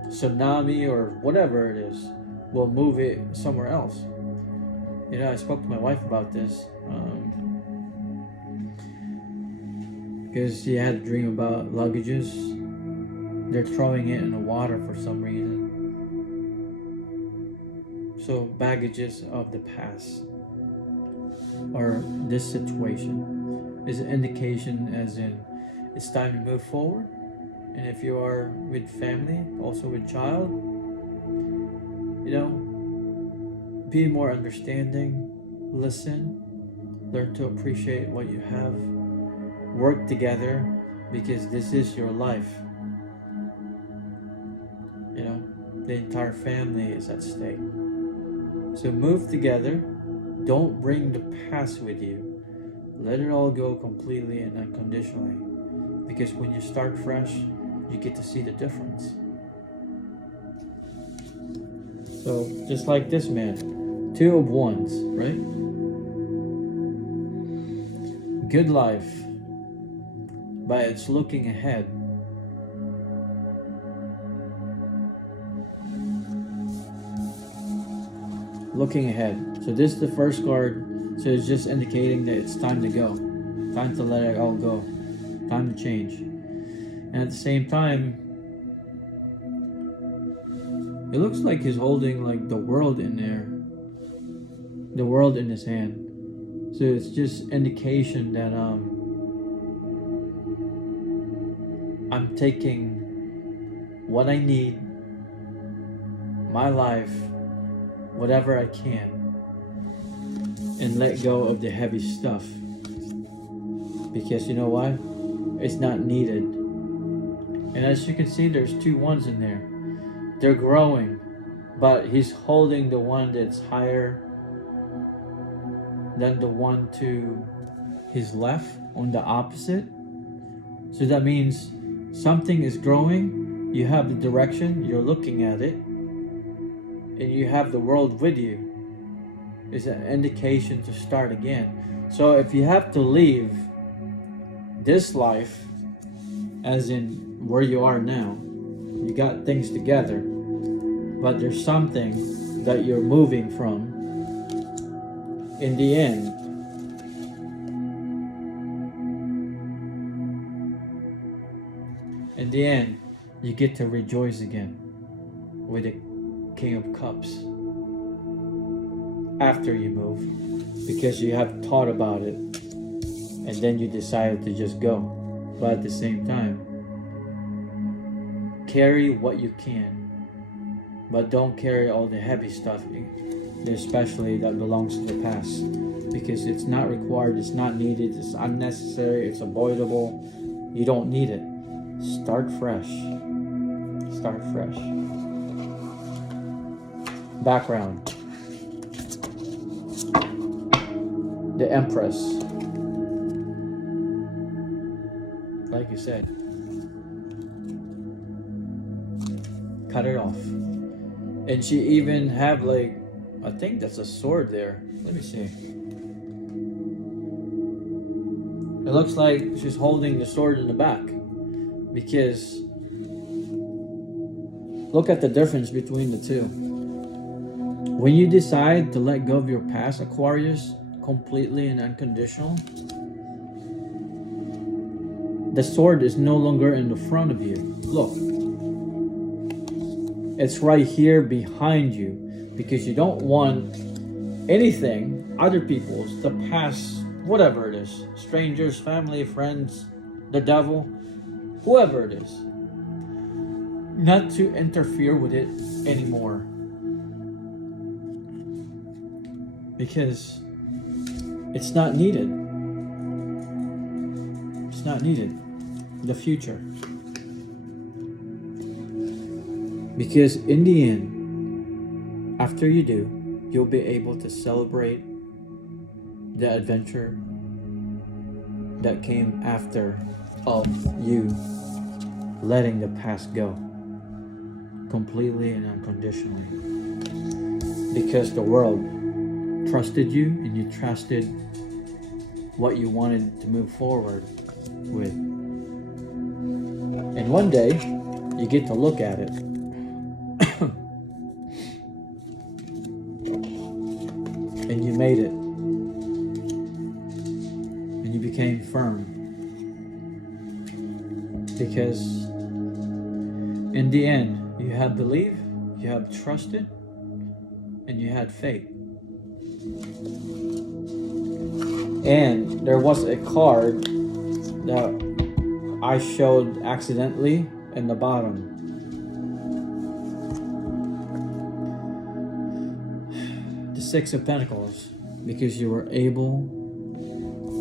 tsunami or whatever it is, will move it somewhere else. I spoke to my wife about this because she had a dream about luggages. They're throwing it in the water for some reason. So baggages of the past, or this situation, is an indication, as in it's time to move forward. And if you are with family, also with child, be more understanding, listen, learn to appreciate what you have, work together, because this is your life. The entire family is at stake. So move together. Don't bring the past with you. Let it all go completely and unconditionally. Because when you start fresh, you get to see the difference. So just like this man, 2 of Wands, right? Good life, but it's looking ahead. looking ahead. So this is the first card. So it's just indicating that it's time to go. Time to let it all go. Time to change. And at the same time, it looks like he's holding like the world in there. The world in his hand. So it's just indication that I'm taking what I need, my life, whatever I can, and let go of the heavy stuff. Because you know why? It's not needed. And as you can see, there's two ones in there. They're growing, but he's holding the one that's higher than the one to his left on the opposite. So that means something is growing, you have the direction, you're looking at it, and you have the world with you. It's an indication to start again. So if you have to leave this life, as in where you are now, you got things together, but there's something that you're moving from. In the end, you get to rejoice again with the King of Cups after you move, because you have thought about it and then you decided to just go. But at the same time, carry what you can, but don't carry all the heavy stuff, especially that belongs to the past, because it's not required, it's not needed, it's unnecessary, it's avoidable. You don't need it. Start fresh. Start fresh. Background. The Empress. Like you said, cut it off. And she even have like, I think that's a sword there. Let me see. It looks like she's holding the sword in the back, because look at the difference between the two. When you decide to let go of your past, Aquarius, completely and unconditional, the sword is no longer in the front of you. Look. It's right here behind you, because you don't want anything, other people's, the past, whatever it is, strangers, family, friends, the devil, whoever it is, not to interfere with it anymore. Because it's not needed. It's not needed. The future. Because in the end, after you do, you'll be able to celebrate the adventure that came after of you letting the past go completely and unconditionally. Because the world trusted you, and you trusted what you wanted to move forward with. And one day, you get to look at it. And you made it. And you became firm. Because in the end, you had believed, you have trusted, and you had faith. And there was a card that I showed accidentally in the bottom. The Six of Pentacles, because you were able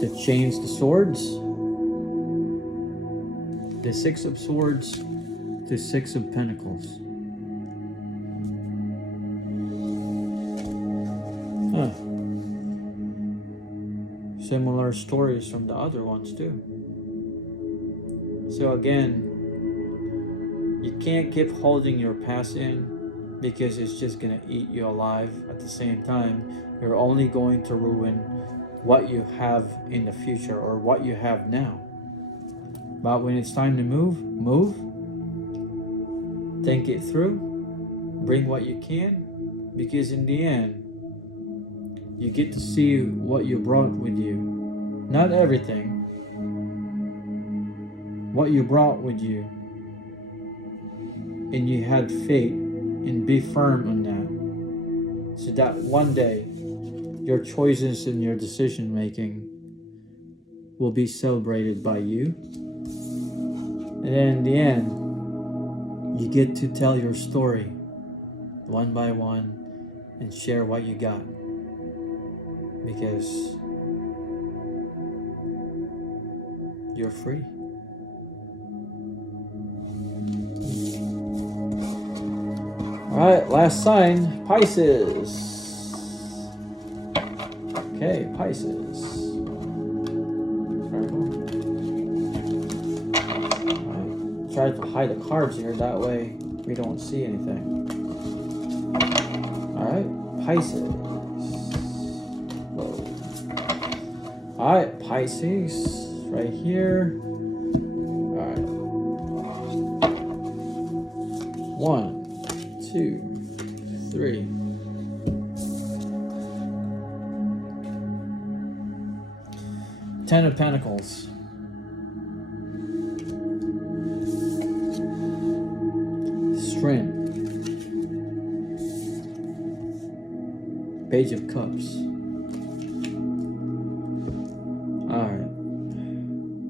to change the swords. The Six of Swords to Six of Pentacles. Huh. Similar stories from the other ones too. So again, you can't keep holding your past in, because it's just gonna eat you alive. At the same time, you're only going to ruin what you have in the future, or what you have now. But when it's time to move. Think it through, bring what you can, because in the end, You get to see what you brought with you. Not everything. What you brought with you. And you had faith and be firm on that. So that one day your choices and your decision making will be celebrated by you. And then in the end, you get to tell your story one by one and share what you got. Because you're free. Alright, last sign, Pisces. Okay, Pisces. Alright, try to hide the cards here, that way we don't see anything. Alright, Pisces. Whoa. Alright, Pisces, right here. Alright. 1, 2, 3. Ten of Pentacles. Strength. Page of Cups. Alright.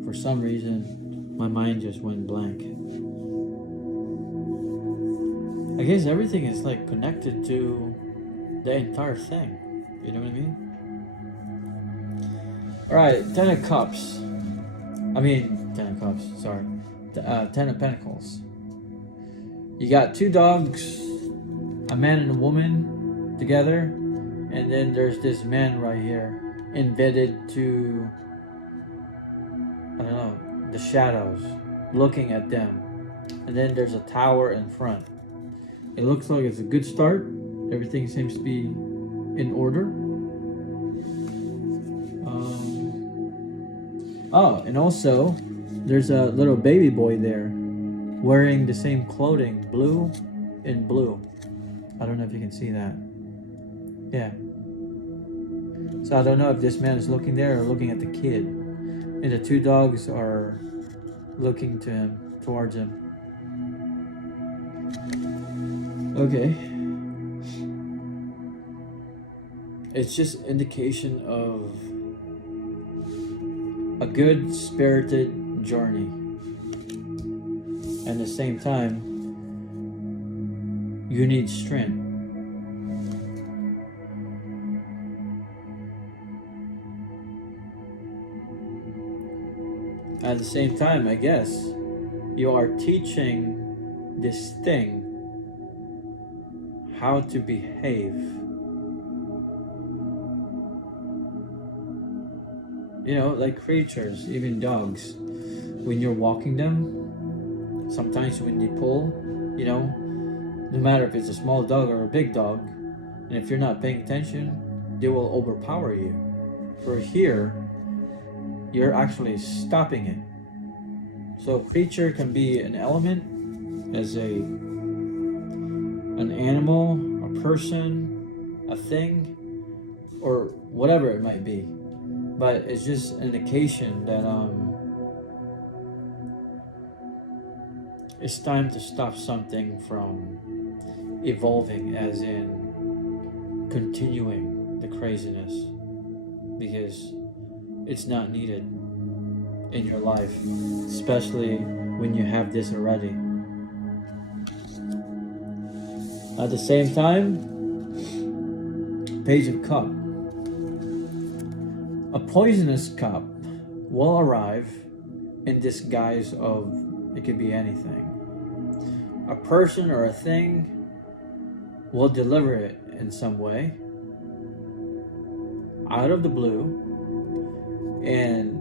For some reason, my mind just went blank. I guess everything is like connected to the entire thing. You know what I mean? Alright, Ten of Cups. Ten of Cups, sorry. Ten of Pentacles. You got two dogs, a man and a woman together, and then there's this man right here, embedded to, I don't know, the shadows, looking at them. And then there's a tower in front. It looks like it's a good start. Everything seems to be in order. Oh, and also, there's a little baby boy there, wearing the same clothing, blue and blue. I don't know if you can see that. Yeah. So I don't know if this man is looking there or looking at the kid. And the two dogs are looking to him, towards him. Okay. It's just indication of a good spirited journey. At the same time, you need strength. At the same time, I guess, you are teaching this thing how to behave. You know, like creatures, even dogs. When you're walking them, sometimes when they pull, you know, no matter if it's a small dog or a big dog, and if you're not paying attention, they will overpower you. For here, you're actually stopping it. So creature can be an element, as an animal, a person, a thing, or whatever it might be. But it's just an indication that it's time to stop something from evolving, as in continuing the craziness, because it's not needed in your life, especially when you have this already. At the same time, Page of Cup. A poisonous cup will arrive in disguise of, it could be anything. A person or a thing will deliver it in some way, out of the blue, and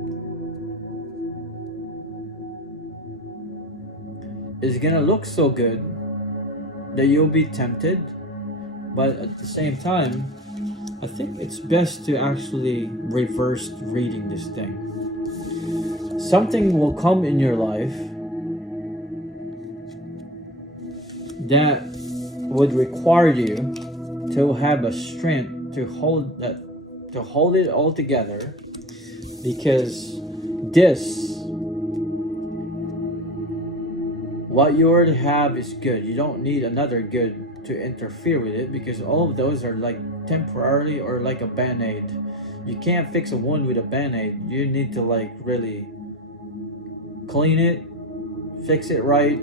it's gonna look so good that you'll be tempted, but at the same time, I think it's best to actually reverse reading this thing. Something will come in your life that would require you to have a strength to hold that to hold it all together, because this, what you already have is good. You don't need another good to interfere with it, because all of those are like temporarily or like a band-aid. You can't fix a wound with a band-aid. You need to like really clean it, fix it right,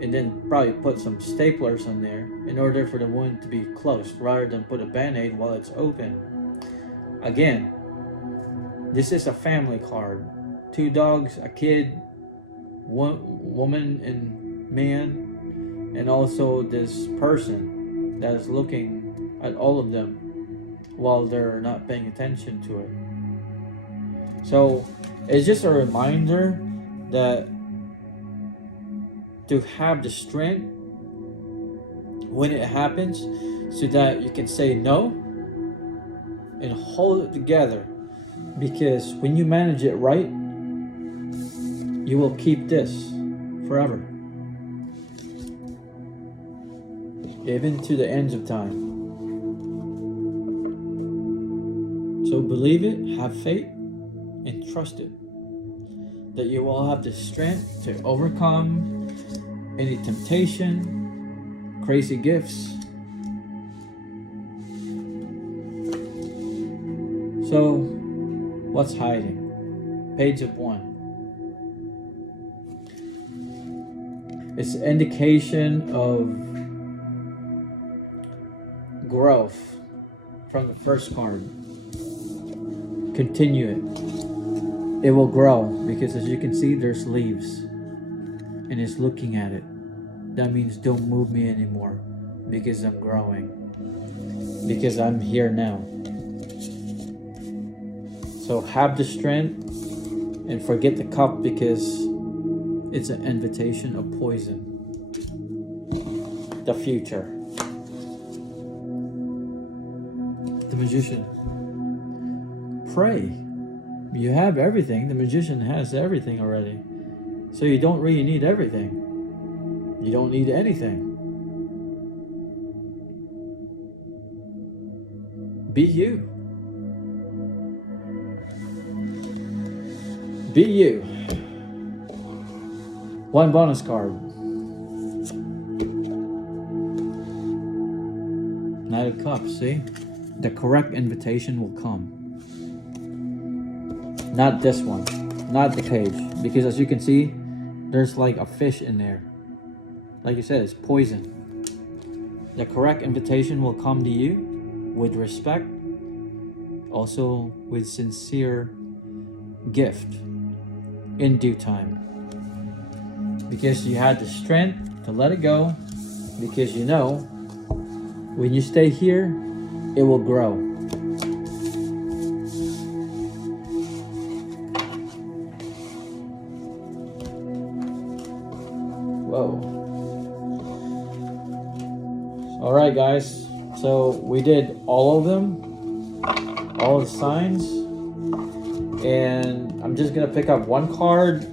and then probably put some staplers on there in order for the wound to be closed, rather than put a band-aid while it's open. Again, this is a family card. 2 dogs, a kid, one woman and man, and also this person that is looking at all of them while they're not paying attention to it. So it's just a reminder that to have the strength when it happens, so that you can say no and hold it together, because when you manage it right, you will keep this forever, even to the ends of time. So believe it, have faith, and trust it, that you will have the strength to overcome any temptation, crazy gifts. So, what's hiding? Page of 1. It's an indication of growth from the first card. Continue it. It will grow, because as you can see, there's leaves, and it's looking at it. That means don't move me anymore, because I'm growing, because I'm here now. So have the strength and forget the cup, because it's an invitation of poison. The future. The Magician. Pray. You have everything. The Magician has everything already. So you don't really need everything. You don't need anything. Be you. Be you. 1 bonus card. Knight of Cups, see? The correct invitation will come. Not this one. Not the cage. Because as you can see, there's like a fish in there. Like I said, it's poison. The correct invitation will come to you with respect, also with sincere gift in due time. Because you had the strength to let it go, because you know when you stay here, it will grow. Whoa. Alright guys, so we did all of them, all the signs, and I'm just gonna pick up 1 card,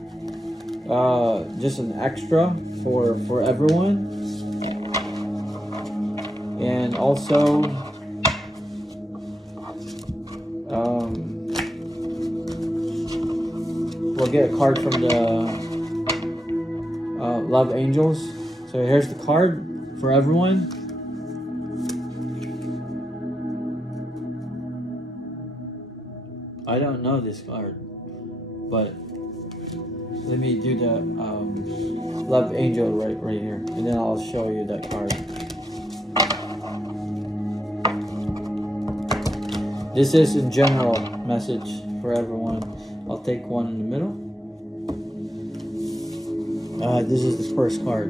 just an extra for everyone, and also we'll get a card from the Love Angels. So here's the card for everyone. I don't know this card, but let me do the Love Angel right here, and then I'll show you that card. This is in general message for everyone. I'll take one in the middle. This is the first card.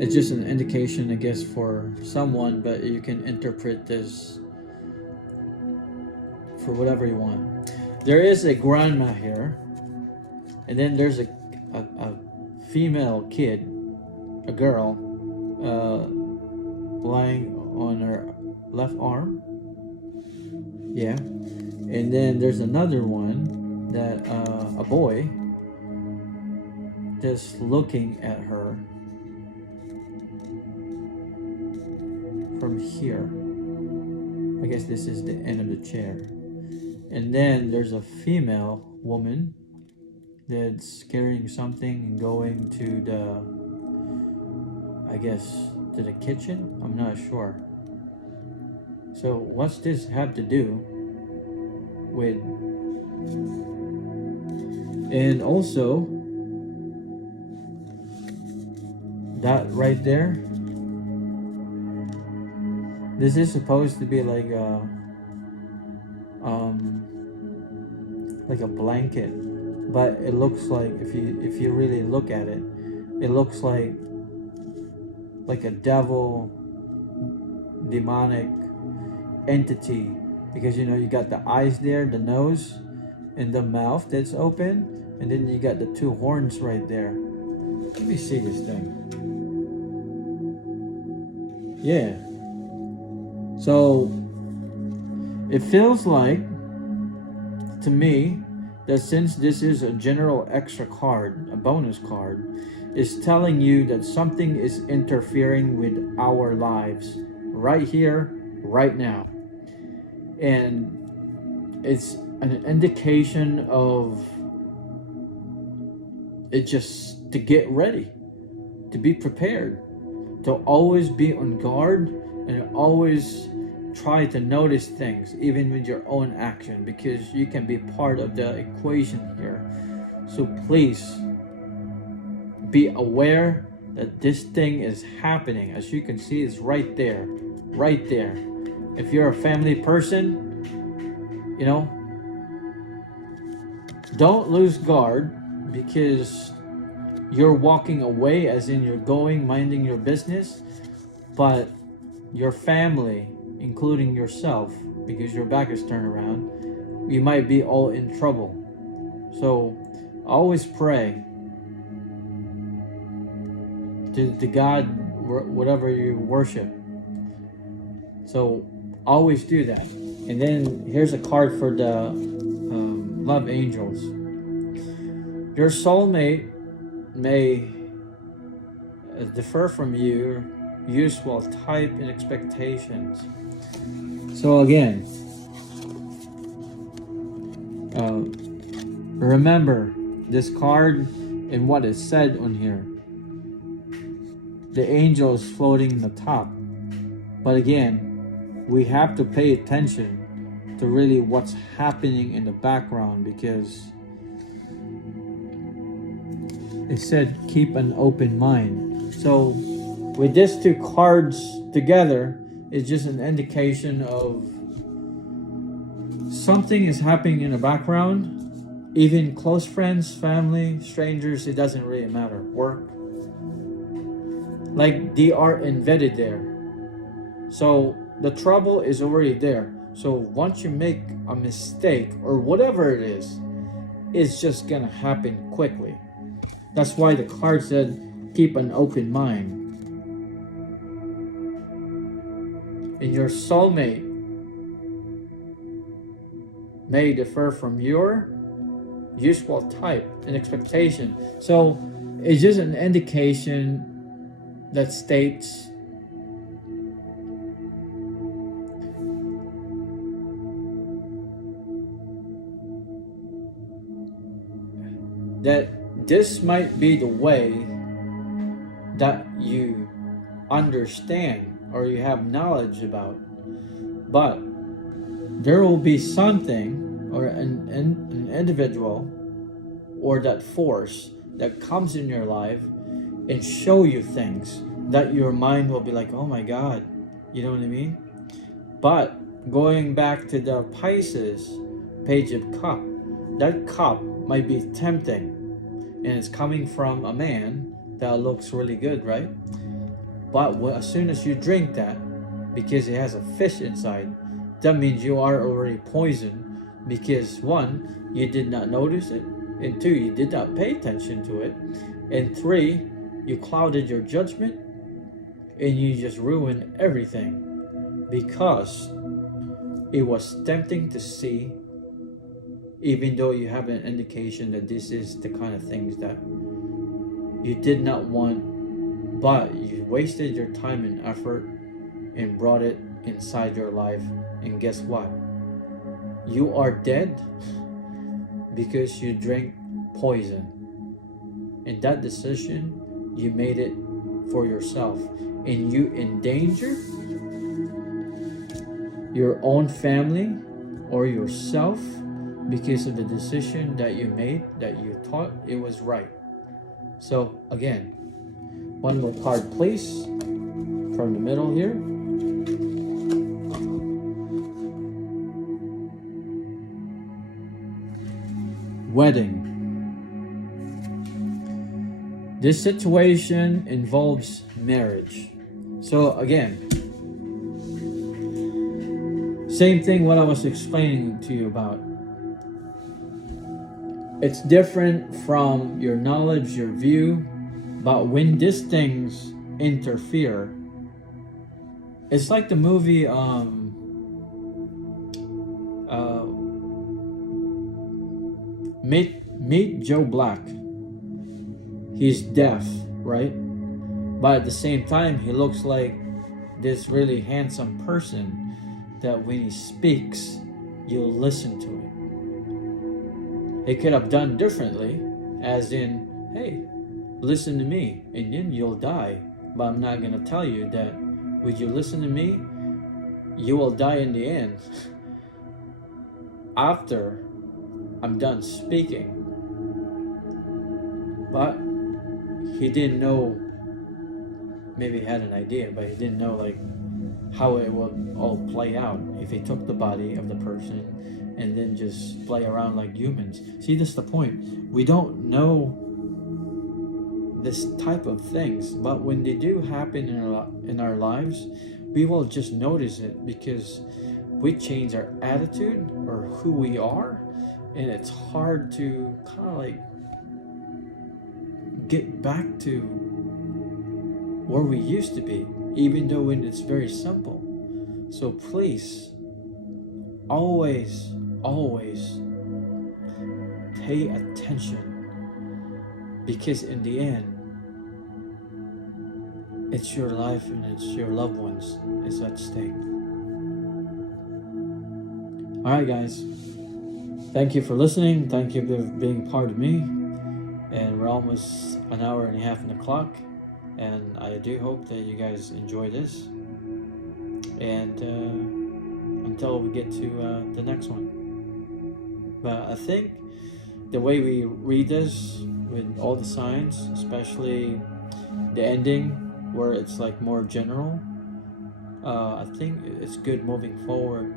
It's just an indication, I guess, for someone, but you can interpret this for whatever you want. There is a grandma here, and then there's a female kid, a girl, lying on her left arm. Yeah, and then there's another one that a boy just looking at her from here. I guess this is the end of the chair. And then there's a female woman that's carrying something and going to I guess, to the kitchen? I'm not sure. So what's this have to do with... And also, that right there, this is supposed to be like a blanket, but it looks like, if you really look at it, it looks like a devil, demonic entity, because you got the eyes there, the nose, and the mouth that's open, and then you got the two horns right there. Let me see this thing. Yeah. So it feels like to me that since this is a general extra card, a bonus card, is telling you that something is interfering with our lives right here, right now. And it's an indication of it, just to get ready, to be prepared, to always be on guard, and always try to notice things, even with your own action, because you can be part of the equation here. So please be aware that this thing is happening. As you can see, it's right there, right there. If you're a family person, don't lose guard, because you're walking away, as in you're going, minding your business, but your family, including yourself, because your back is turned around, you might be all in trouble. So always pray to God, whatever you worship. So always do that. And then here's a card for the love angels. Your soulmate may differ from you, usual type and expectations. So again, remember this card and what is said on here. The angel is floating in the top. But again, we have to pay attention to really what's happening in the background, because it said keep an open mind. So with these two cards together, it's just an indication of something is happening in the background. Even close friends, family, strangers, it doesn't really matter. Work, like they are embedded there. So the trouble is already there. So once you make a mistake or whatever it is, it's just gonna happen quickly. That's why the card said keep an open mind. And your soulmate may differ from your usual type and expectation. So it's just an indication that states that this might be the way that you understand or you have knowledge about, but there will be something or an individual or that force that comes in your life and show you things that your mind will be like, oh my God, you know what I mean? But going back to the Pisces Page of Cup, that cup might be tempting, and it's coming from a man that looks really good, right? But as soon as you drink that, because it has a fish inside, that means you are already poisoned, because one, you did not notice it, and two, you did not pay attention to it, and three, you clouded your judgment, and you just ruined everything, because it was tempting to see, even though you have an indication that this is the kind of things that you did not want, but you wasted your time and effort and brought it inside your life, and guess what? You are dead because you drank poison. And that decision, you made it for yourself, and you endanger your own family or yourself because of the decision that you made, that you thought it was right. So again, one more card please, from the middle here. Wedding. This situation involves marriage. So again, same thing what I was explaining to you about. It's different from your knowledge, your view, but when these things interfere, it's like the movie Meet Joe Black. He's deaf, right? But at the same time, he looks like this really handsome person that when he speaks, you'll listen to him. He could have done differently, as in, hey, listen to me, and then you'll die. But I'm not gonna tell you that, would you listen to me? You will die in the end. After I'm done speaking. But he didn't know, maybe he had an idea, but he didn't know like how it would all play out if he took the body of the person and then just play around like humans. See, that's the point. We don't know this type of things, but when they do happen in our lives, we will just notice it because we change our attitude or who we are, and it's hard to kind of like get back to where we used to be, even though when it's very simple. So please, always pay attention, because in the end, it's your life and it's your loved ones is at stake. All right, guys. Thank you for listening. Thank you for being part of me. And we're almost an hour and a half on the clock. And I do hope that you guys enjoy this. And until we get to the next one. But I think the way we read this with all the signs, especially the ending where it's like more general, I think it's good moving forward.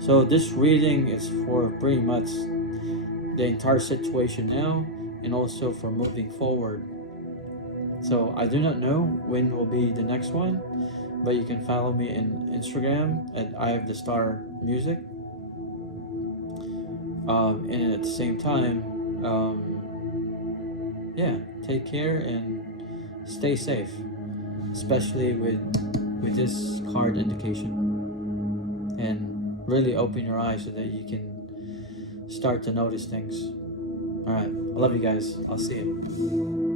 So this reading is for pretty much the entire situation now, and also for moving forward. So I do not know when will be the next one, but you can follow me in Instagram at Eye of the Star Music. And at the same time, yeah, take care and stay safe, especially with this card indication, and really open your eyes so that you can start to notice things. All right, I love you guys. I'll see you.